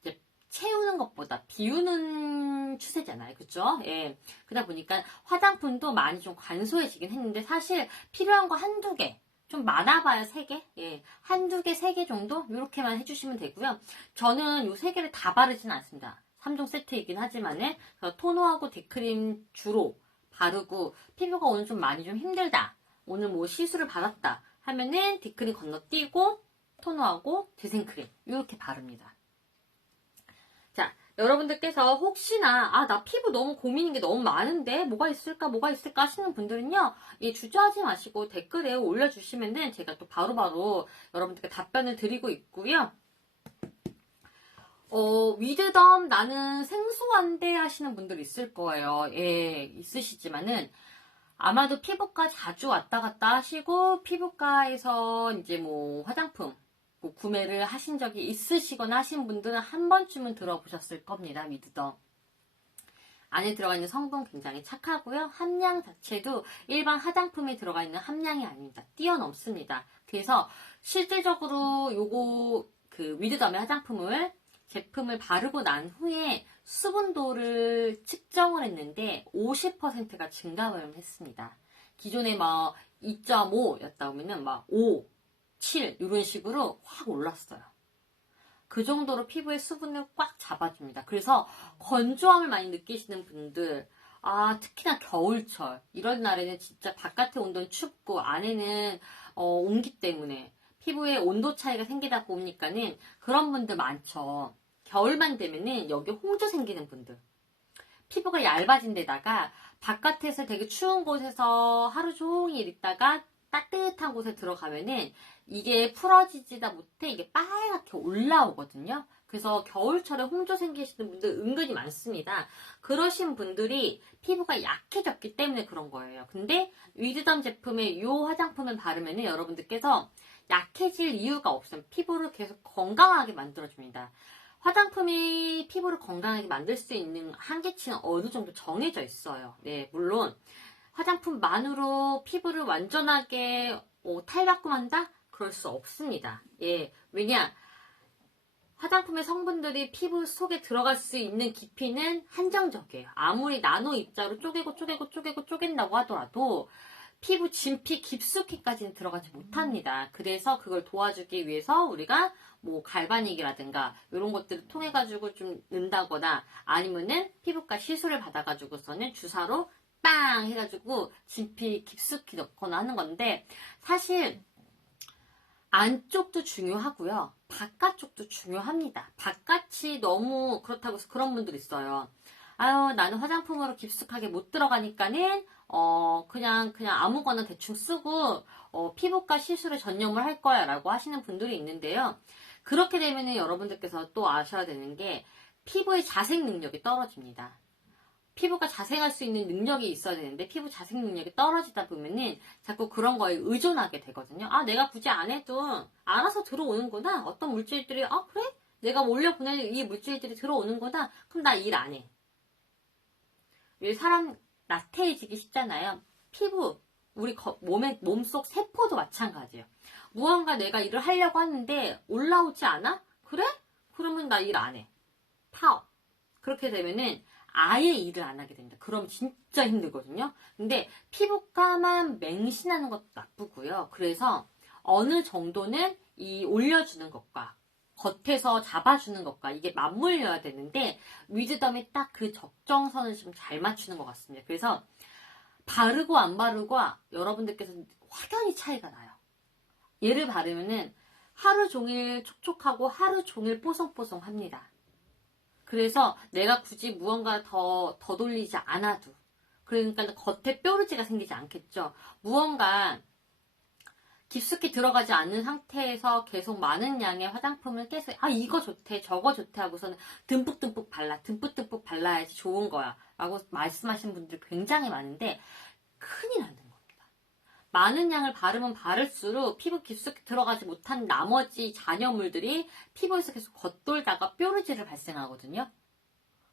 이제 채우는 것보다 비우는 추세잖아요. 그쵸? 예. 그러다 보니까 화장품도 많이 좀 간소해지긴 했는데 사실 필요한 거 한두 개, 좀 많아봐야 3개? 예. 한두 개, 3개 정도? 이렇게만 해주시면 되고요. 저는 요 3개를 다 바르지는 않습니다. 3종 세트이긴 하지만은, 토너하고 데크림 주로 바르고, 피부가 오늘 좀 많이 좀 힘들다. 오늘 뭐 시술을 받았다. 하면은 데크림 건너뛰고, 토너하고 재생크림. 이렇게 바릅니다. 자, 여러분들께서 혹시나 나 피부 너무 고민인 게 너무 많은데 뭐가 있을까 하시는 분들은요, 예, 주저하지 마시고 댓글에 올려주시면은 제가 또 바로바로 여러분들께 답변을 드리고 있고요. 위드덤 나는 생소한데 하시는 분들 있을 거예요. 예, 있으시지만은 아마도 피부과 자주 왔다 갔다 하시고 피부과에서 이제 뭐 화장품 뭐 구매를 하신 적이 있으시거나 하신 분들은 한 번쯤은 들어보셨을 겁니다. 위드덤. 안에 들어가 있는 성분 굉장히 착하고요. 함량 자체도 일반 화장품에 들어가 있는 함량이 아닙니다. 뛰어넘습니다. 그래서 실질적으로 요거 그 위드덤의 제품을 바르고 난 후에 수분도를 측정을 했는데 50%가 증감을 했습니다. 기존에 막 2.5였다 보면은 막 5, 7 이런 식으로 확 올랐어요. 그 정도로 피부의 수분을 꽉 잡아줍니다. 그래서 건조함을 많이 느끼시는 분들, 특히나 겨울철 이런 날에는 진짜 바깥의 온도는 춥고 안에는 온기 때문에 피부에 온도 차이가 생기다 보니까는 그런 분들 많죠. 겨울만 되면은 여기 홍조 생기는 분들, 피부가 얇아진 데다가 바깥에서 되게 추운 곳에서 하루 종일 있다가 따뜻한 곳에 들어가면은 이게 풀어지지다 못해 이게 빨갛게 올라오거든요. 그래서 겨울철에 홍조 생기시는 분들 은근히 많습니다. 그러신 분들이 피부가 약해졌기 때문에 그런 거예요. 근데 위드덤 제품의 이 화장품을 바르면은 여러분들께서 약해질 이유가 없어요. 피부를 계속 건강하게 만들어줍니다. 화장품이 피부를 건강하게 만들 수 있는 한계치는 어느 정도 정해져 있어요. 네, 물론 화장품만으로 피부를 완전하게 탈바꿈한다? 그럴 수 없습니다. 예, 왜냐? 화장품의 성분들이 피부 속에 들어갈 수 있는 깊이는 한정적이에요. 아무리 나노 입자로 쪼갠다고 하더라도 피부 진피 깊숙이까지는 들어가지 못합니다. 그래서 그걸 도와주기 위해서 우리가 뭐 갈바닉이라든가 이런 것들을 통해 가지고 좀 넣는다거나 아니면은 피부과 시술을 받아 가지고서는 주사로 빵 해가지고 진피 깊숙이 넣거나 하는 건데 사실 안쪽도 중요하고요. 바깥쪽도 중요합니다. 바깥이 너무 그렇다고 해서 그런 분들 있어요. 나는 화장품으로 깊숙하게 못 들어가니까는 그냥 아무거나 대충 쓰고 피부과 시술에 전념을 할 거야 라고 하시는 분들이 있는데요. 그렇게 되면은 여러분들께서 또 아셔야 되는 게 피부의 자생 능력이 떨어집니다. 피부가 자생할 수 있는 능력이 있어야 되는데 피부 자생 능력이 떨어지다 보면은 자꾸 그런 거에 의존하게 되거든요. 아, 내가 굳이 안 해도 알아서 들어오는구나. 어떤 물질들이 그래? 내가 올려보낼 이 물질들이 들어오는구나. 그럼 나 일 안 해. 왜 사람 나태해지기 쉽잖아요. 피부, 우리 몸속 세포도 마찬가지예요. 무언가 내가 일을 하려고 하는데 올라오지 않아? 그래? 그러면 나 일 안 해. 파업. 그렇게 되면은 아예 일을 안 하게 됩니다. 그럼 진짜 힘들거든요. 근데 피부과만 맹신하는 것도 나쁘고요. 그래서 어느 정도는 이 올려주는 것과 겉에서 잡아주는 것과 이게 맞물려야 되는데 위즈덤이 딱 그 적정선을 좀 잘 맞추는 것 같습니다. 그래서 바르고 안 바르고 여러분들께서 확연히 차이가 나요. 얘를 바르면은 하루 종일 촉촉하고 하루 종일 뽀송뽀송합니다. 그래서 내가 굳이 무언가 더 돌리지 않아도, 그러니까 겉에 뾰루지가 생기지 않겠죠. 무언가 깊숙이 들어가지 않는 상태에서 계속 많은 양의 화장품을 계속 이거 좋대 저거 좋대 하고서는 듬뿍듬뿍 발라야지 좋은 거야 라고 말씀하시는 분들이 굉장히 많은데 큰일 나는 겁니다. 많은 양을 바르면 바를수록 피부 깊숙이 들어가지 못한 나머지 잔여물들이 피부에서 계속 겉돌다가 뾰루지를 발생하거든요.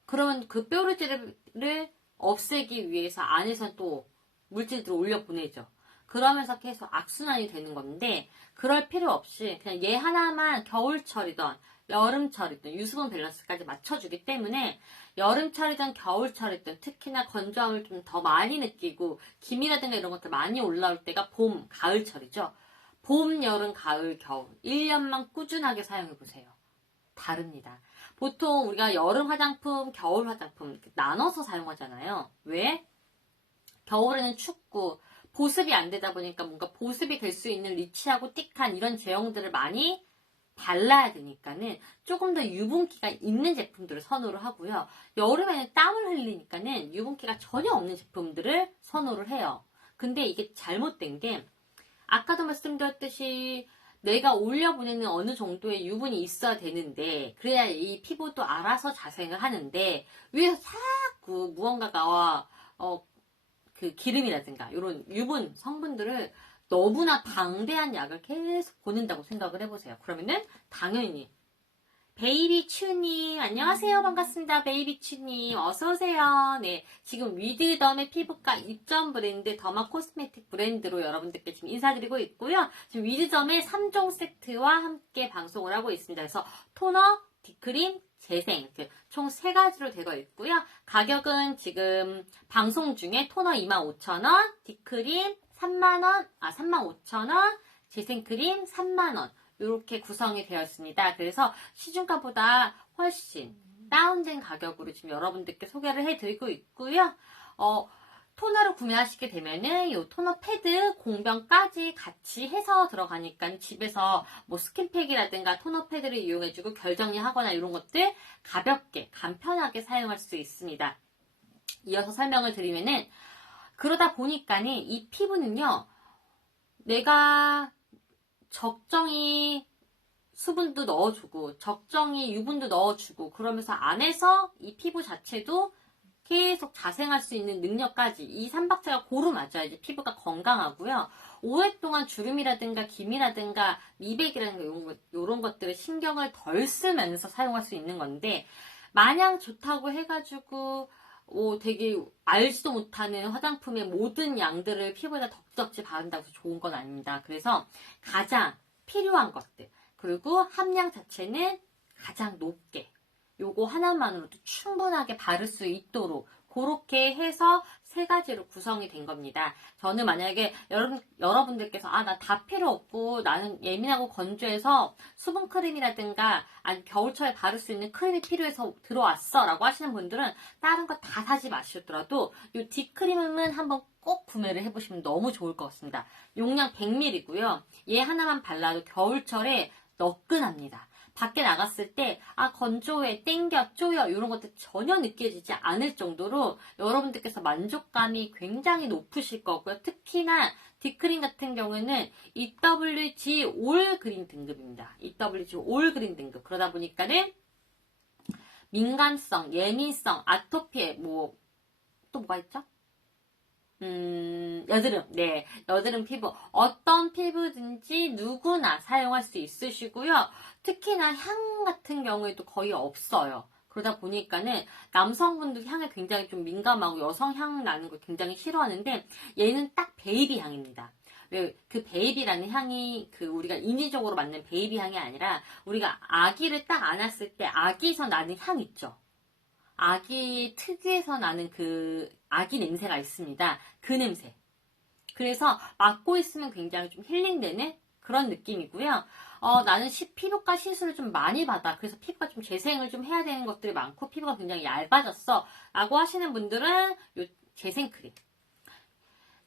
그러면 그 뾰루지를 없애기 위해서 안에서 또 물질들을 올려보내죠. 그러면서 계속 악순환이 되는 건데 그럴 필요 없이 그냥 얘 하나만 겨울철이든 여름철이든 유수분 밸런스까지 맞춰주기 때문에 여름철이든 겨울철이든 특히나 건조함을 좀 더 많이 느끼고 기미라든가 이런 것들 많이 올라올 때가 봄, 가을철이죠. 봄, 여름, 가을, 겨울 1년만 꾸준하게 사용해보세요. 다릅니다. 보통 우리가 여름 화장품, 겨울 화장품 나눠서 사용하잖아요. 왜? 겨울에는 춥고 보습이 안 되다 보니까 뭔가 보습이 될 수 있는 리치하고 띡한 이런 제형들을 많이 발라야 되니까는 조금 더 유분기가 있는 제품들을 선호를 하고요. 여름에는 땀을 흘리니까는 유분기가 전혀 없는 제품들을 선호를 해요. 근데 이게 잘못된 게 아까도 말씀드렸듯이 내가 올려보내는 어느 정도의 유분이 있어야 되는데 그래야 이 피부도 알아서 자생을 하는데 위에서 자꾸 무언가가 그 기름이라든가 이런 유분 성분들을 너무나 방대한 약을 계속 보낸다고 생각을 해보세요. 그러면은 당연히 베이비츄님 안녕하세요. 반갑습니다. 베이비츄님 어서오세요. 네, 지금 위드덤의 피부과 입점 브랜드 더마 코스메틱 브랜드로 여러분들께 지금 인사드리고 있고요. 지금 위드덤의 3종 세트와 함께 방송을 하고 있습니다. 그래서 토너, 딥크림, 재생 이렇게 총 3가지로 되어 있고요. 가격은 지금 방송 중에 토너 25,000원, 딥크림 35,000원, 재생크림 3만원 이렇게 구성이 되어 있습니다. 그래서 시중가보다 훨씬 다운된 가격으로 지금 여러분들께 소개를 해드리고 있고요. 토너를 구매하시게 되면은 이 토너 패드 공병까지 같이 해서 들어가니까 집에서 뭐 스킨팩이라든가 토너 패드를 이용해주고 결정리하거나 이런 것들 가볍게 간편하게 사용할 수 있습니다. 이어서 설명을 드리면은 그러다 보니까는 이 피부는요 내가 적정히 수분도 넣어주고 적정히 유분도 넣어주고 그러면서 안에서 이 피부 자체도 계속 자생할 수 있는 능력까지 이 3박자가 고루 맞아야지 피부가 건강하고요. 오랫동안 주름이라든가 기미라든가 미백이라든가 이런 것들을 신경을 덜 쓰면서 사용할 수 있는 건데 마냥 좋다고 해가지고 되게 알지도 못하는 화장품의 모든 양들을 피부에다 덕지덕지 바른다고 해서 좋은 건 아닙니다. 그래서 가장 필요한 것들 그리고 함량 자체는 가장 높게 요거 하나만으로도 충분하게 바를 수 있도록 그렇게 해서 3가지로 구성이 된 겁니다. 저는 만약에 여러분들께서 나 다 필요 없고 나는 예민하고 건조해서 수분크림이라든가 아니 겨울철에 바를 수 있는 크림이 필요해서 들어왔어 라고 하시는 분들은 다른 거 다 사지 마시더라도 이 딥크림은 한번 꼭 구매를 해보시면 너무 좋을 것 같습니다. 용량 100ml고요. 얘 하나만 발라도 겨울철에 너끈합니다. 밖에 나갔을 때 건조해, 땡겨, 쪼여 이런 것들 전혀 느껴지지 않을 정도로 여러분들께서 만족감이 굉장히 높으실 거고요. 특히나 딥크림 같은 경우에는 EWG 올 그린 등급입니다. EWG 올 그린 등급. 그러다 보니까는 민감성, 예민성, 아토피, 또 뭐가 있죠? 여드름, 네, 여드름 피부. 어떤 피부든지 누구나 사용할 수 있으시고요. 특히나 향 같은 경우에도 거의 없어요. 그러다 보니까는 남성분들 향에 굉장히 좀 민감하고 여성 향 나는 걸 굉장히 싫어하는데 얘는 딱 베이비 향입니다. 왜 그 베이비라는 향이 그 우리가 인위적으로 만든 베이비 향이 아니라 우리가 아기를 딱 안았을 때 아기에서 나는 향 있죠. 아기 특유에서 나는 그 아기 냄새가 있습니다. 그 냄새. 그래서 맡고 있으면 굉장히 좀 힐링되는 그런 느낌이고요. 나는 피부과 시술을 좀 많이 받아. 그래서 피부가 좀 재생을 좀 해야 되는 것들이 많고 피부가 굉장히 얇아졌어. 라고 하시는 분들은 요 재생크림.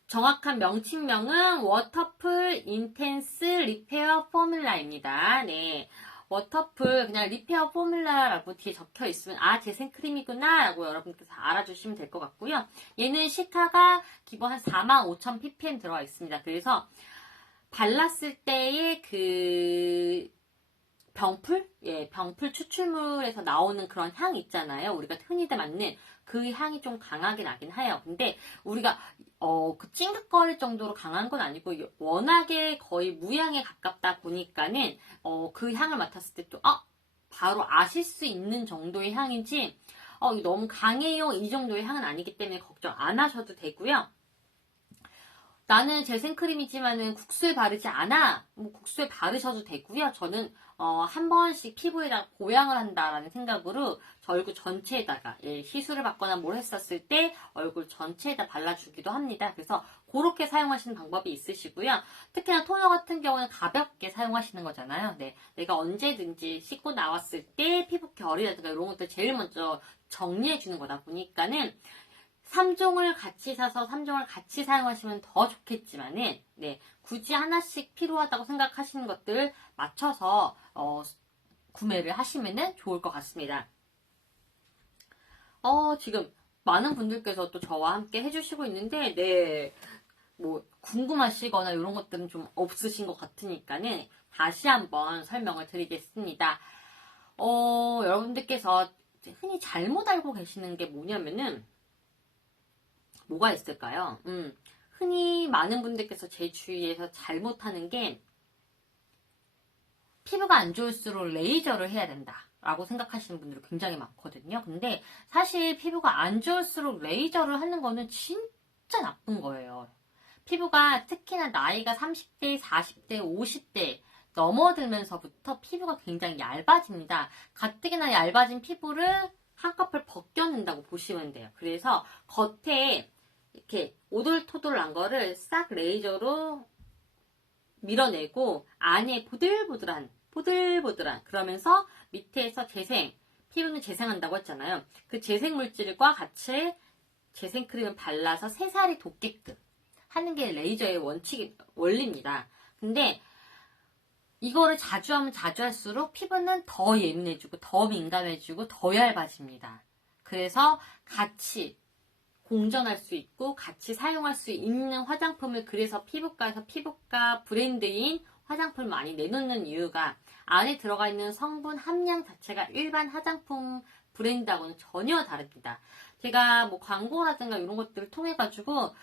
정확한 명칭명은 워터풀 인텐스 리페어 포뮬라입니다. 네. 워터풀 그냥 리페어 포뮬라라고 뒤에 적혀 있으면 재생크림이구나 라고 여러분께서 알아주시면 될 것 같고요. 얘는 시카가 기본 한 45,000ppm 들어가 있습니다. 그래서 발랐을 때의 그 병풀? 예, 병풀 추출물에서 나오는 그런 향 있잖아요. 우리가 흔히들 맡는 그 향이 좀 강하게 나긴 해요. 근데 우리가 그 찡긋거릴 정도로 강한 건 아니고 워낙에 거의 무향에 가깝다 보니까는 그 향을 맡았을 때 또 바로 아실 수 있는 정도의 향인지 이거 너무 강해요 이 정도의 향은 아니기 때문에 걱정 안 하셔도 되고요. 나는 재생크림이지만은 국수에 바르지 않아. 국수에 바르셔도 되고요. 저는 한 번씩 피부에다가 보양을 한다라는 생각으로 저 얼굴 전체에다가 시술을 받거나 뭘 했었을 때 얼굴 전체에다 발라주기도 합니다. 그래서 그렇게 사용하시는 방법이 있으시고요. 특히나 토너 같은 경우는 가볍게 사용하시는 거잖아요. 네, 내가 언제든지 씻고 나왔을 때 피부 결이라든가 이런 것들 제일 먼저 정리해 주는 거다 보니까는 3종을 같이 사서 3종을 같이 사용하시면 더 좋겠지만은, 네, 굳이 하나씩 필요하다고 생각하시는 것들 맞춰서, 구매를 하시면 좋을 것 같습니다. 지금 많은 분들께서 또 저와 함께 해주시고 있는데, 네, 궁금하시거나 이런 것들은 좀 없으신 것 같으니까는 다시 한번 설명을 드리겠습니다. 여러분들께서 흔히 잘못 알고 계시는 게 뭐냐면은, 뭐가 있을까요? 흔히 많은 분들께서 제 주위에서 잘못하는 게 피부가 안 좋을수록 레이저를 해야 된다 라고 생각하시는 분들이 굉장히 많거든요. 근데 사실 피부가 안 좋을수록 레이저를 하는 거는 진짜 나쁜 거예요. 피부가 특히나 나이가 30대, 40대, 50대 넘어들면서부터 피부가 굉장히 얇아집니다. 가뜩이나 얇아진 피부를 한꺼풀 벗겨낸다고 보시면 돼요. 그래서 겉에 이렇게 오돌토돌한 거를 싹 레이저로 밀어내고 안에 보들보들한 그러면서 밑에서 피부는 재생한다고 했잖아요. 그 재생 물질과 같이 재생크림을 발라서 새살이 돋게끔 하는 게 레이저의 원리입니다. 근데 이거를 자주 하면 자주 할수록 피부는 더 예민해지고 더 민감해지고 더 얇아집니다. 그래서 같이 공존할 수 있고 같이 사용할 수 있는 화장품을 그래서 피부과에서 피부과 브랜드인 화장품을 많이 내놓는 이유가 안에 들어가 있는 성분 함량 자체가 일반 화장품 브랜드하고는 전혀 다릅니다. 제가 광고라든가 이런 것들을 통해 가지고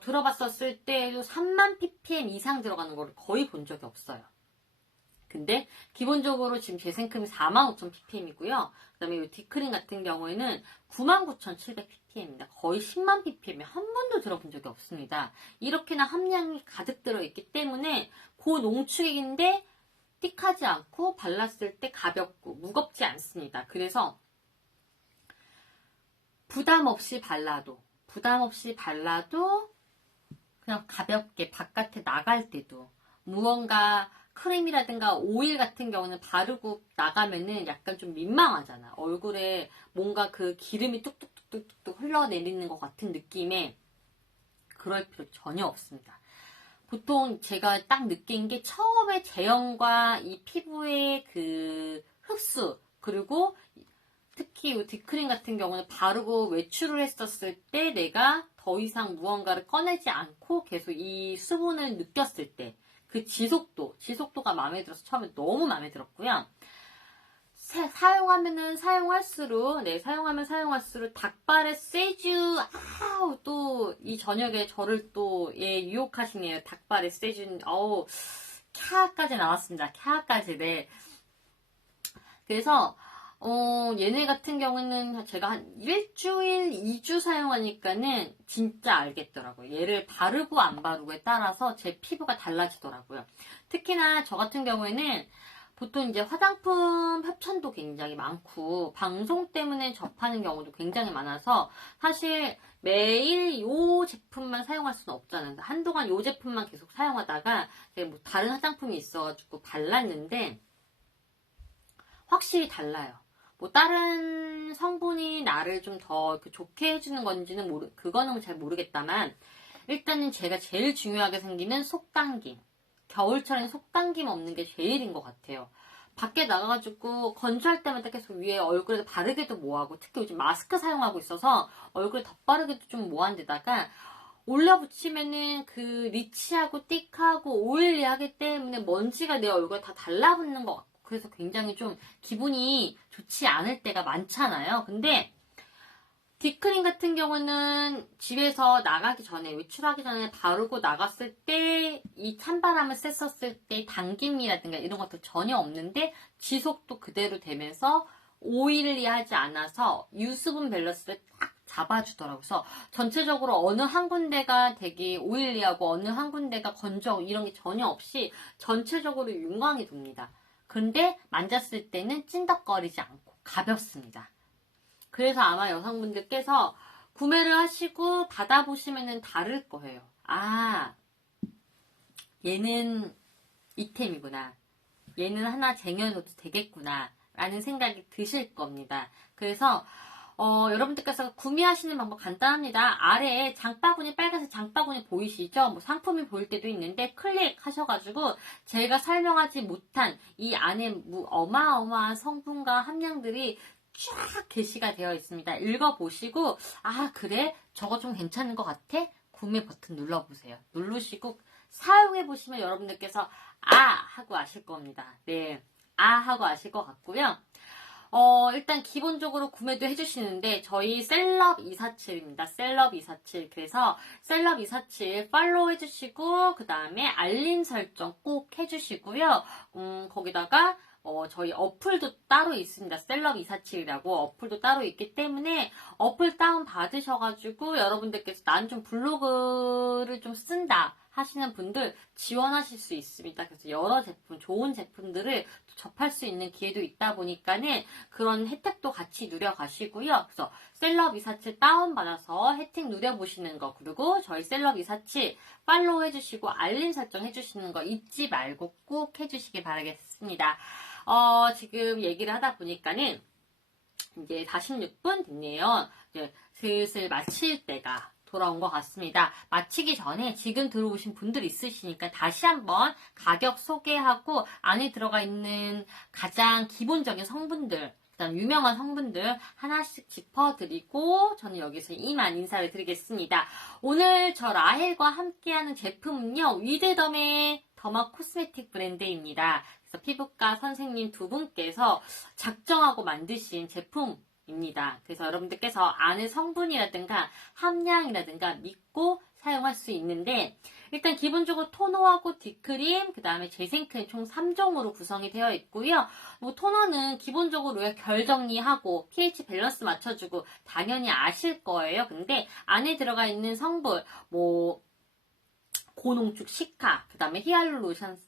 들어봤었을 때도 3만 ppm 이상 들어가는 걸 거의 본 적이 없어요. 근데 기본적으로 지금 재생크림이 45,000ppm이고요. 그 다음에 이 디크림 같은 경우에는 99,700ppm입니다. 거의 10만 ppm이 한 번도 들어본 적이 없습니다. 이렇게나 함량이 가득 들어있기 때문에 고농축액인데 띡하지 않고 발랐을 때 가볍고 무겁지 않습니다. 그래서 부담 없이 발라도 그냥 가볍게 바깥에 나갈 때도 무언가 크림이라든가 오일 같은 경우는 바르고 나가면은 약간 좀 민망하잖아. 얼굴에 뭔가 그 기름이 뚝뚝뚝뚝뚝 흘러내리는 것 같은 느낌에 그럴 필요 전혀 없습니다. 보통 제가 딱 느낀 게 처음에 제형과 이 피부의 그 흡수 그리고 특히 이 디크림 같은 경우는 바르고 외출을 했었을 때 내가 더 이상 무언가를 꺼내지 않고 계속 이 수분을 느꼈을 때 그 지속도가 마음에 들어서 처음에 너무 마음에 들었고요. 사용하면은 사용할수록, 네, 사용하면 사용할수록 닭발의 세주, 아우, 또, 이 저녁에 저를 또, 예, 유혹하시네요. 닭발의 세주, 어우, 캬까지 나왔습니다. 캬까지, 네. 그래서, 얘네 같은 경우는 제가 한 일주일, 2주 사용하니까는 진짜 알겠더라고요. 얘를 바르고 안 바르고에 따라서 제 피부가 달라지더라고요. 특히나 저 같은 경우에는 보통 이제 화장품 협찬도 굉장히 많고, 방송 때문에 접하는 경우도 굉장히 많아서, 사실 매일 요 제품만 사용할 수는 없잖아요. 한동안 요 제품만 계속 사용하다가, 뭐 다른 화장품이 있어가지고 발랐는데, 확실히 달라요. 뭐 다른 성분이 나를 좀 더 좋게 해주는 건지는 그거는 잘 모르겠다만 일단은 제가 제일 중요하게 생기는 속당김. 겨울철엔 속당김 없는 게 제일인 것 같아요. 밖에 나가가지고 건조할 때마다 계속 위에 얼굴에 바르기도 뭐하고 특히 요즘 마스크 사용하고 있어서 얼굴에 덧바르기도 좀 뭐한데다가 올려 붙이면은 그 리치하고 띡하고 오일리하기 때문에 먼지가 내 얼굴에 다 달라붙는 것 같고 그래서 굉장히 좀 기분이 좋지 않을 때가 많잖아요. 근데 디크림 같은 경우는 집에서 나가기 전에 외출하기 전에 바르고 나갔을 때 이 찬바람을 쐈었을 때 당김이라든가 이런 것도 전혀 없는데 지속도 그대로 되면서 오일리하지 않아서 유수분 밸런스를 딱 잡아주더라고요. 그래서 전체적으로 어느 한 군데가 되게 오일리하고 어느 한 군데가 건조하고 이런 게 전혀 없이 전체적으로 윤광이 돕니다. 근데 만졌을 때는 찐덕거리지 않고 가볍습니다. 그래서 아마 여성분들께서 구매를 하시고 받아보시면 다를 거예요. 아, 얘는 이템이구나. 얘는 하나 쟁여줘도 되겠구나. 라는 생각이 드실 겁니다. 그래서 여러분들께서 구매하시는 방법 간단합니다. 아래에 장바구니, 빨간색 장바구니 보이시죠? 뭐 상품이 보일 때도 있는데 클릭하셔가지고 제가 설명하지 못한 이 안에 어마어마한 성분과 함량들이 쫙 게시가 되어 있습니다. 읽어보시고 아 그래? 저거 좀 괜찮은 것 같아? 구매 버튼 눌러보세요. 누르시고 사용해보시면 여러분들께서 아 하고 아실 겁니다. 네, 아 하고 아실 것 같고요. 일단 기본적으로 구매도 해주시는데 저희 셀럽 247입니다. 셀럽 247. 그래서 셀럽 247 팔로우 해주시고 그 다음에 알림 설정 꼭 해주시고요. 거기다가 저희 어플도 따로 있습니다. 셀럽 247이라고 어플도 따로 있기 때문에 어플 다운 받으셔가지고 여러분들께서 난 좀 블로그를 좀 쓴다 하시는 분들 지원하실 수 있습니다. 그래서 여러 제품, 좋은 제품들을 접할 수 있는 기회도 있다 보니까는 그런 혜택도 같이 누려가시고요. 그래서 셀럽 247 다운받아서 혜택 누려보시는 거 그리고 저희 셀럽 247 팔로우 해주시고 알림 설정 해주시는 거 잊지 말고 꼭 해주시기 바라겠습니다. 지금 얘기를 하다 보니까는 이제 46분 됐네요. 이제 슬슬 마칠 때가 돌아온 것 같습니다. 마치기 전에 지금 들어오신 분들 있으시니까 다시 한번 가격 소개하고 안에 들어가 있는 가장 기본적인 성분들 그다음 유명한 성분들 하나씩 짚어드리고 저는 여기서 이만 인사를 드리겠습니다. 오늘 저 라헬과 함께하는 제품은요. 위드덤의 더마 코스메틱 브랜드입니다. 그래서 피부과 선생님 두 분께서 작정하고 만드신 제품입니다. 그래서 여러분들께서 안에 성분이라든가 함량이라든가 믿고 사용할 수 있는데 일단 기본적으로 토너하고 딥크림, 그 다음에 재생크림 총 3종으로 구성이 되어 있고요. 뭐 토너는 기본적으로 결 정리하고 pH 밸런스 맞춰주고 당연히 아실 거예요. 근데 안에 들어가 있는 성분 뭐 고농축 시카, 그 다음에 히알루론산.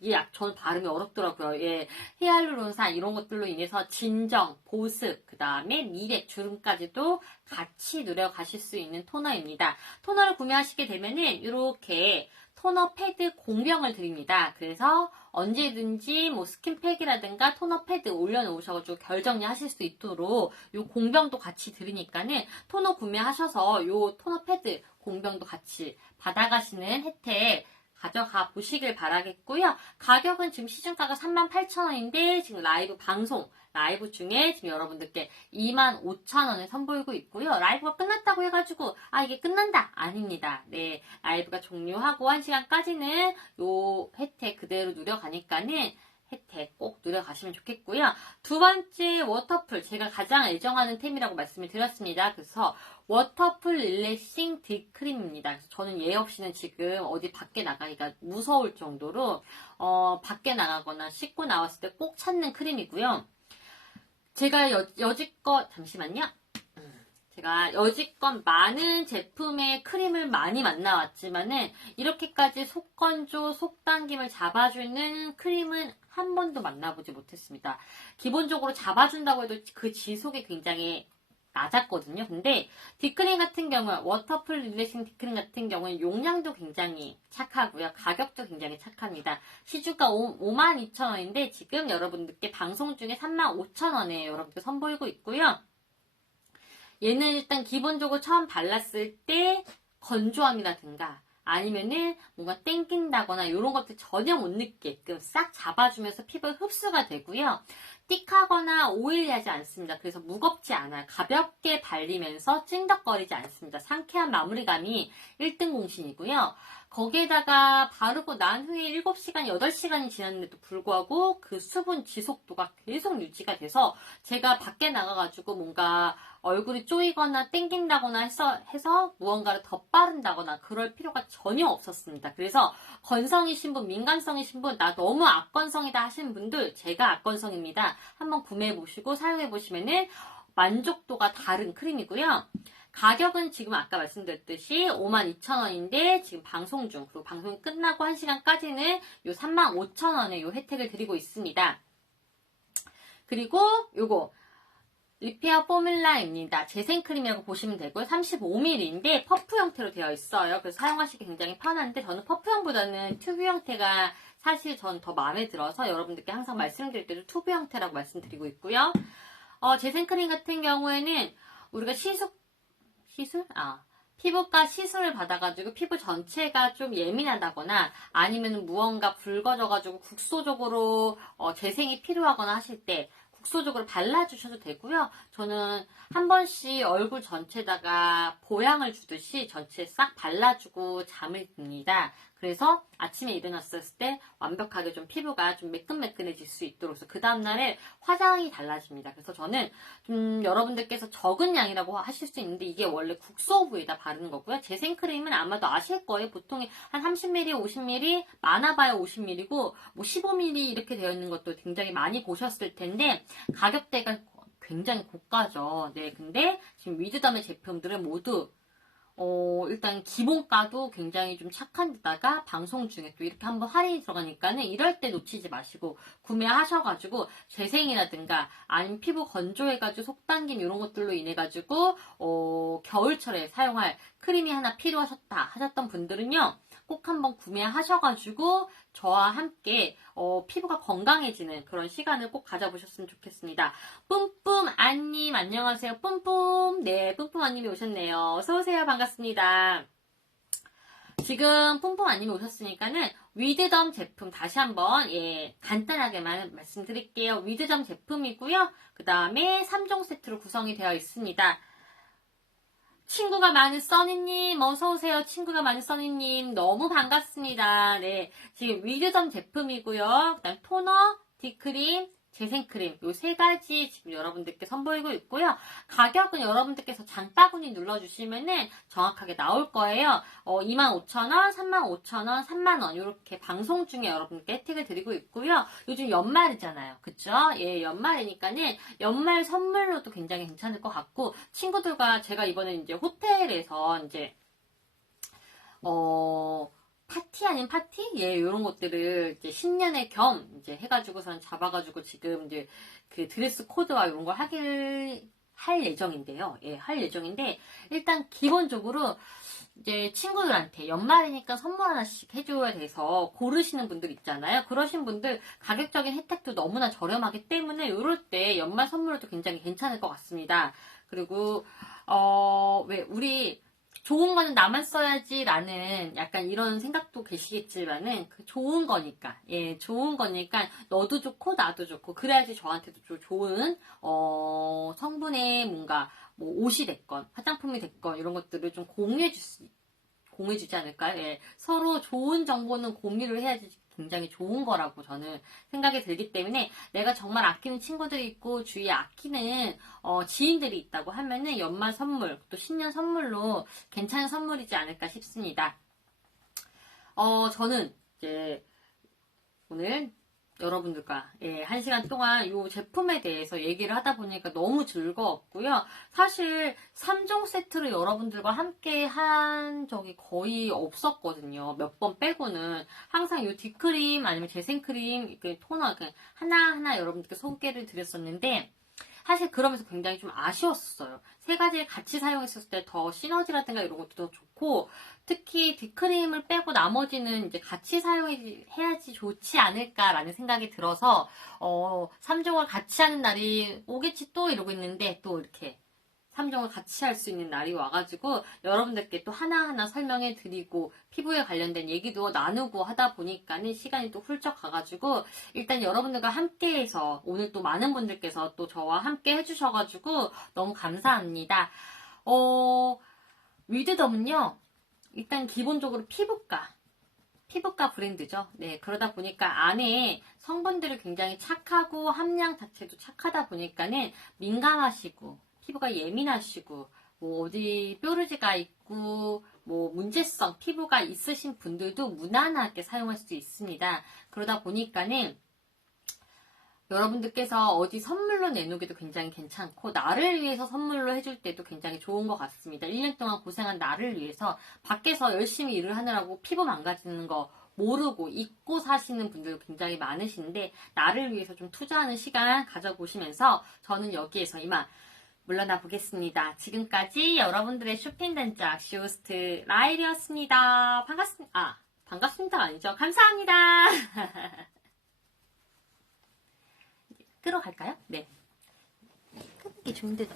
이게 전 발음이 어렵더라고요. 예. 히알루론산 이런 것들로 인해서 진정, 보습, 그 다음에 미백, 주름까지도 같이 누려가실 수 있는 토너입니다. 토너를 구매하시게 되면은 이렇게 토너 패드 공병을 드립니다. 그래서 언제든지 뭐 스킨팩이라든가 토너 패드 올려놓으셔가지고 결정리 하실 수 있도록 이 공병도 같이 드리니까는 토너 구매하셔서 요 토너 패드 공병도 같이 받아가시는 혜택 가져가 보시길 바라겠고요. 가격은 지금 시중가가 38,000원인데 지금 라이브 중에 지금 여러분들께 25,000원에 선보이고 있고요. 라이브가 끝났다고 해가지고 아 이게 끝난다 아닙니다. 네, 라이브가 종료하고 1시간까지는 요 혜택 그대로 누려가니까는 혜택 꼭 누려가시면 좋겠고요. 두 번째 워터풀, 제가 가장 애정하는 템이라고 말씀을 드렸습니다. 그래서 워터풀 릴렉싱 딥크림입니다. 그래서 저는 얘 없이는 지금 어디 밖에 나가기가 무서울 정도로 밖에 나가거나 씻고 나왔을 때 꼭 찾는 크림이고요. 제가 여지껏 잠시만요. 제가 여지껏 많은 제품의 크림을 많이 만나왔지만은 이렇게까지 속건조, 속당김을 잡아주는 크림은 한 번도 만나보지 못했습니다. 기본적으로 잡아준다고 해도 그 지속이 굉장히 낮았거든요. 근데 딥크림 같은 경우는 워터풀 릴렉싱 딥크림 같은 경우는 용량도 굉장히 착하고요. 가격도 굉장히 착합니다. 시주가 52,000원인데 지금 여러분들께 방송 중에 35,000원에 여러분께 선보이고 있고요. 얘는 일단 기본적으로 처음 발랐을 때 건조함이라든가 아니면은 뭔가 땡긴다거나 이런 것들 전혀 못 느끼게끔 싹 잡아주면서 피부에 흡수가 되고요. 띡하거나 오일하지 않습니다. 그래서 무겁지 않아요. 가볍게 발리면서 찐덕거리지 않습니다. 상쾌한 마무리감이 1등 공신이고요. 거기에다가 바르고 난 후에 7시간, 8시간이 지났는데도 불구하고 그 수분 지속도가 계속 유지가 돼서 제가 밖에 나가가지고 뭔가 얼굴이 쪼이거나 땡긴다거나 해서 무언가를 더 바른다거나 그럴 필요가 전혀 없었습니다. 그래서 건성이신 분, 민감성이신 분, 나 너무 악건성이다 하시는 분들, 제가 악건성입니다. 한번 구매해보시고 사용해보시면은 만족도가 다른 크림이고요. 가격은 지금 아까 말씀드렸듯이 52,000원인데 지금 방송 중, 그리고 방송이 끝나고 1시간까지는 요 35,000원에 요 혜택을 드리고 있습니다. 그리고 요거 리페어 포뮬라입니다. 재생크림이라고 보시면 되고요. 35ml인데 퍼프 형태로 되어 있어요. 그래서 사용하시기 굉장히 편한데 저는 퍼프 형보다는 튜브 형태가 사실 전 더 마음에 들어서 여러분들께 항상 말씀드릴 때도 튜브 형태라고 말씀드리고 있고요. 재생크림 같은 경우에는 우리가 피부과 시술을 받아가지고 피부 전체가 좀 예민하다거나 아니면 무언가 붉어져가지고 국소적으로 재생이 필요하거나 하실 때 국소적으로 발라주셔도 되고요. 저는 한 번씩 얼굴 전체에다가 보양을 주듯이 전체에 싹 발라주고 잠을 듭니다. 그래서 아침에 일어났을 때 완벽하게 좀 피부가 좀 매끈매끈해질 수 있도록 해서 그 다음날에 화장이 달라집니다. 그래서 저는 여러분들께서 적은 양이라고 하실 수 있는데 이게 원래 국소 부위에다 바르는 거고요. 재생크림은 아마도 아실 거예요. 보통 한 30ml, 50ml, 많아봐야 50ml고 뭐 15ml 이렇게 되어 있는 것도 굉장히 많이 보셨을 텐데 가격대가 굉장히 고가죠. 네, 근데 지금 위드덤의 제품들은 모두 일단 기본가도 굉장히 좀 착한 데다가 방송 중에 또 이렇게 한번 할인이 들어가니까는 이럴 때 놓치지 마시고 구매하셔가지고 재생이라든가 아니면 피부 건조해가지고 속당김 이런 것들로 인해가지고 겨울철에 사용할 크림이 하나 필요하셨다 하셨던 분들은요 꼭 한번 구매하셔가지고 저와 함께 피부가 건강해지는 그런 시간을 꼭 가져보셨으면 좋겠습니다. 뿜뿜 안님 안녕하세요. 뿜뿜 네 뿜뿜 안님이 오셨네요. 어서오세요. 반갑습니다. 지금 뿜뿜 안님이 오셨으니까는 위드덤 제품 다시 한번 간단하게만 말씀드릴게요. 위드덤 제품이고요. 그 다음에 3종 세트로 구성이 되어 있습니다. 친구가 많은 써니님 어서오세요. 친구가 많은 써니님 너무 반갑습니다. 네, 지금 위드덤 제품이고요. 그 다음 토너, 딥크림, 재생크림 요 세 가지 지금 여러분들께 선보이고 있고요. 가격은 여러분들께서 장바구니 눌러주시면은 정확하게 나올 거예요. 25,000원, 35,000원, 3만원 이렇게 방송 중에 여러분께 혜택을 드리고 있고요. 요즘 연말이잖아요. 그쵸? 예, 연말이니까는 연말 선물로도 굉장히 괜찮을 것 같고 친구들과 제가 이번에 이제 호텔에서 이제 파티 아닌 파티? 예, 요런 것들을 이제 신년의 겸 이제 해가지고선 잡아가지고 지금 이제 그 드레스 코드와 이런 걸 할 예정인데요. 예, 할 예정인데 일단 기본적으로 이제 친구들한테 연말이니까 선물 하나씩 해줘야 돼서 고르시는 분들 있잖아요. 그러신 분들 가격적인 혜택도 너무나 저렴하기 때문에 이럴 때 연말 선물도 굉장히 괜찮을 것 같습니다. 그리고 왜 우리 좋은 거는 나만 써야지라는 약간 이런 생각도 계시겠지만은 그 좋은 거니까 좋은 거니까 너도 좋고 나도 좋고 그래야지 저한테도 좀 좋은 성분의 뭔가 뭐 옷이 됐건 화장품이 됐건 이런 것들을 좀 공유해주지 않을까요? 예, 서로 좋은 정보는 공유를 해야지 굉장히 좋은 거라고 저는 생각이 들기 때문에 내가 정말 아끼는 친구들이 있고 주위에 아끼는 지인들이 있다고 하면은 연말 선물 또 신년 선물로 괜찮은 선물이지 않을까 싶습니다. 저는 이제 오늘 여러분들과 1시간 동안 이 제품에 대해서 얘기를 하다 보니까 너무 즐거웠고요. 사실 3종 세트를 여러분들과 함께 한 적이 거의 없었거든요. 몇 번 빼고는 항상 이 뒷크림 아니면 재생크림, 토너 하나하나 여러분들께 소개를 드렸었는데 사실 그러면서 굉장히 좀 아쉬웠어요. 세 가지를 같이 사용했을 때 더 시너지라든가 이런 것도 더 좋고, 특히 뒷크림을 빼고 나머지는 이제 같이 사용해야지 좋지 않을까라는 생각이 들어서, 3종을 같이 하는 날이 오겠지 또 이러고 있는데, 또 이렇게 3종을 같이 할 수 있는 날이 와가지고 여러분들께 또 하나하나 설명해 드리고 피부에 관련된 얘기도 나누고 하다 보니까는 시간이 또 훌쩍 가가지고 일단 여러분들과 함께해서 오늘 또 많은 분들께서 또 저와 함께 해주셔가지고 너무 감사합니다. 위드덤은요 일단 기본적으로 피부과 브랜드죠. 네, 그러다 보니까 안에 성분들이 굉장히 착하고 함량 자체도 착하다 보니까는 민감하시고 피부가 예민하시고 뭐 어디 뾰루지가 있고 뭐 문제성 피부가 있으신 분들도 무난하게 사용할 수 있습니다. 그러다 보니까는 여러분들께서 어디 선물로 내놓기도 굉장히 괜찮고 나를 위해서 선물로 해줄 때도 굉장히 좋은 것 같습니다. 1년 동안 고생한 나를 위해서 밖에서 열심히 일을 하느라고 피부 망가지는 거 모르고 잊고 사시는 분들 굉장히 많으신데 나를 위해서 좀 투자하는 시간 가져보시면서 저는 여기에서 이만 물러나 보겠습니다. 지금까지 여러분들의 쇼핑단짝 쇼호스트 라일이었습니다. 반갑습니다가 아니죠. 감사합니다. 끌어갈까요? 네. 끄는 게 좋은데도.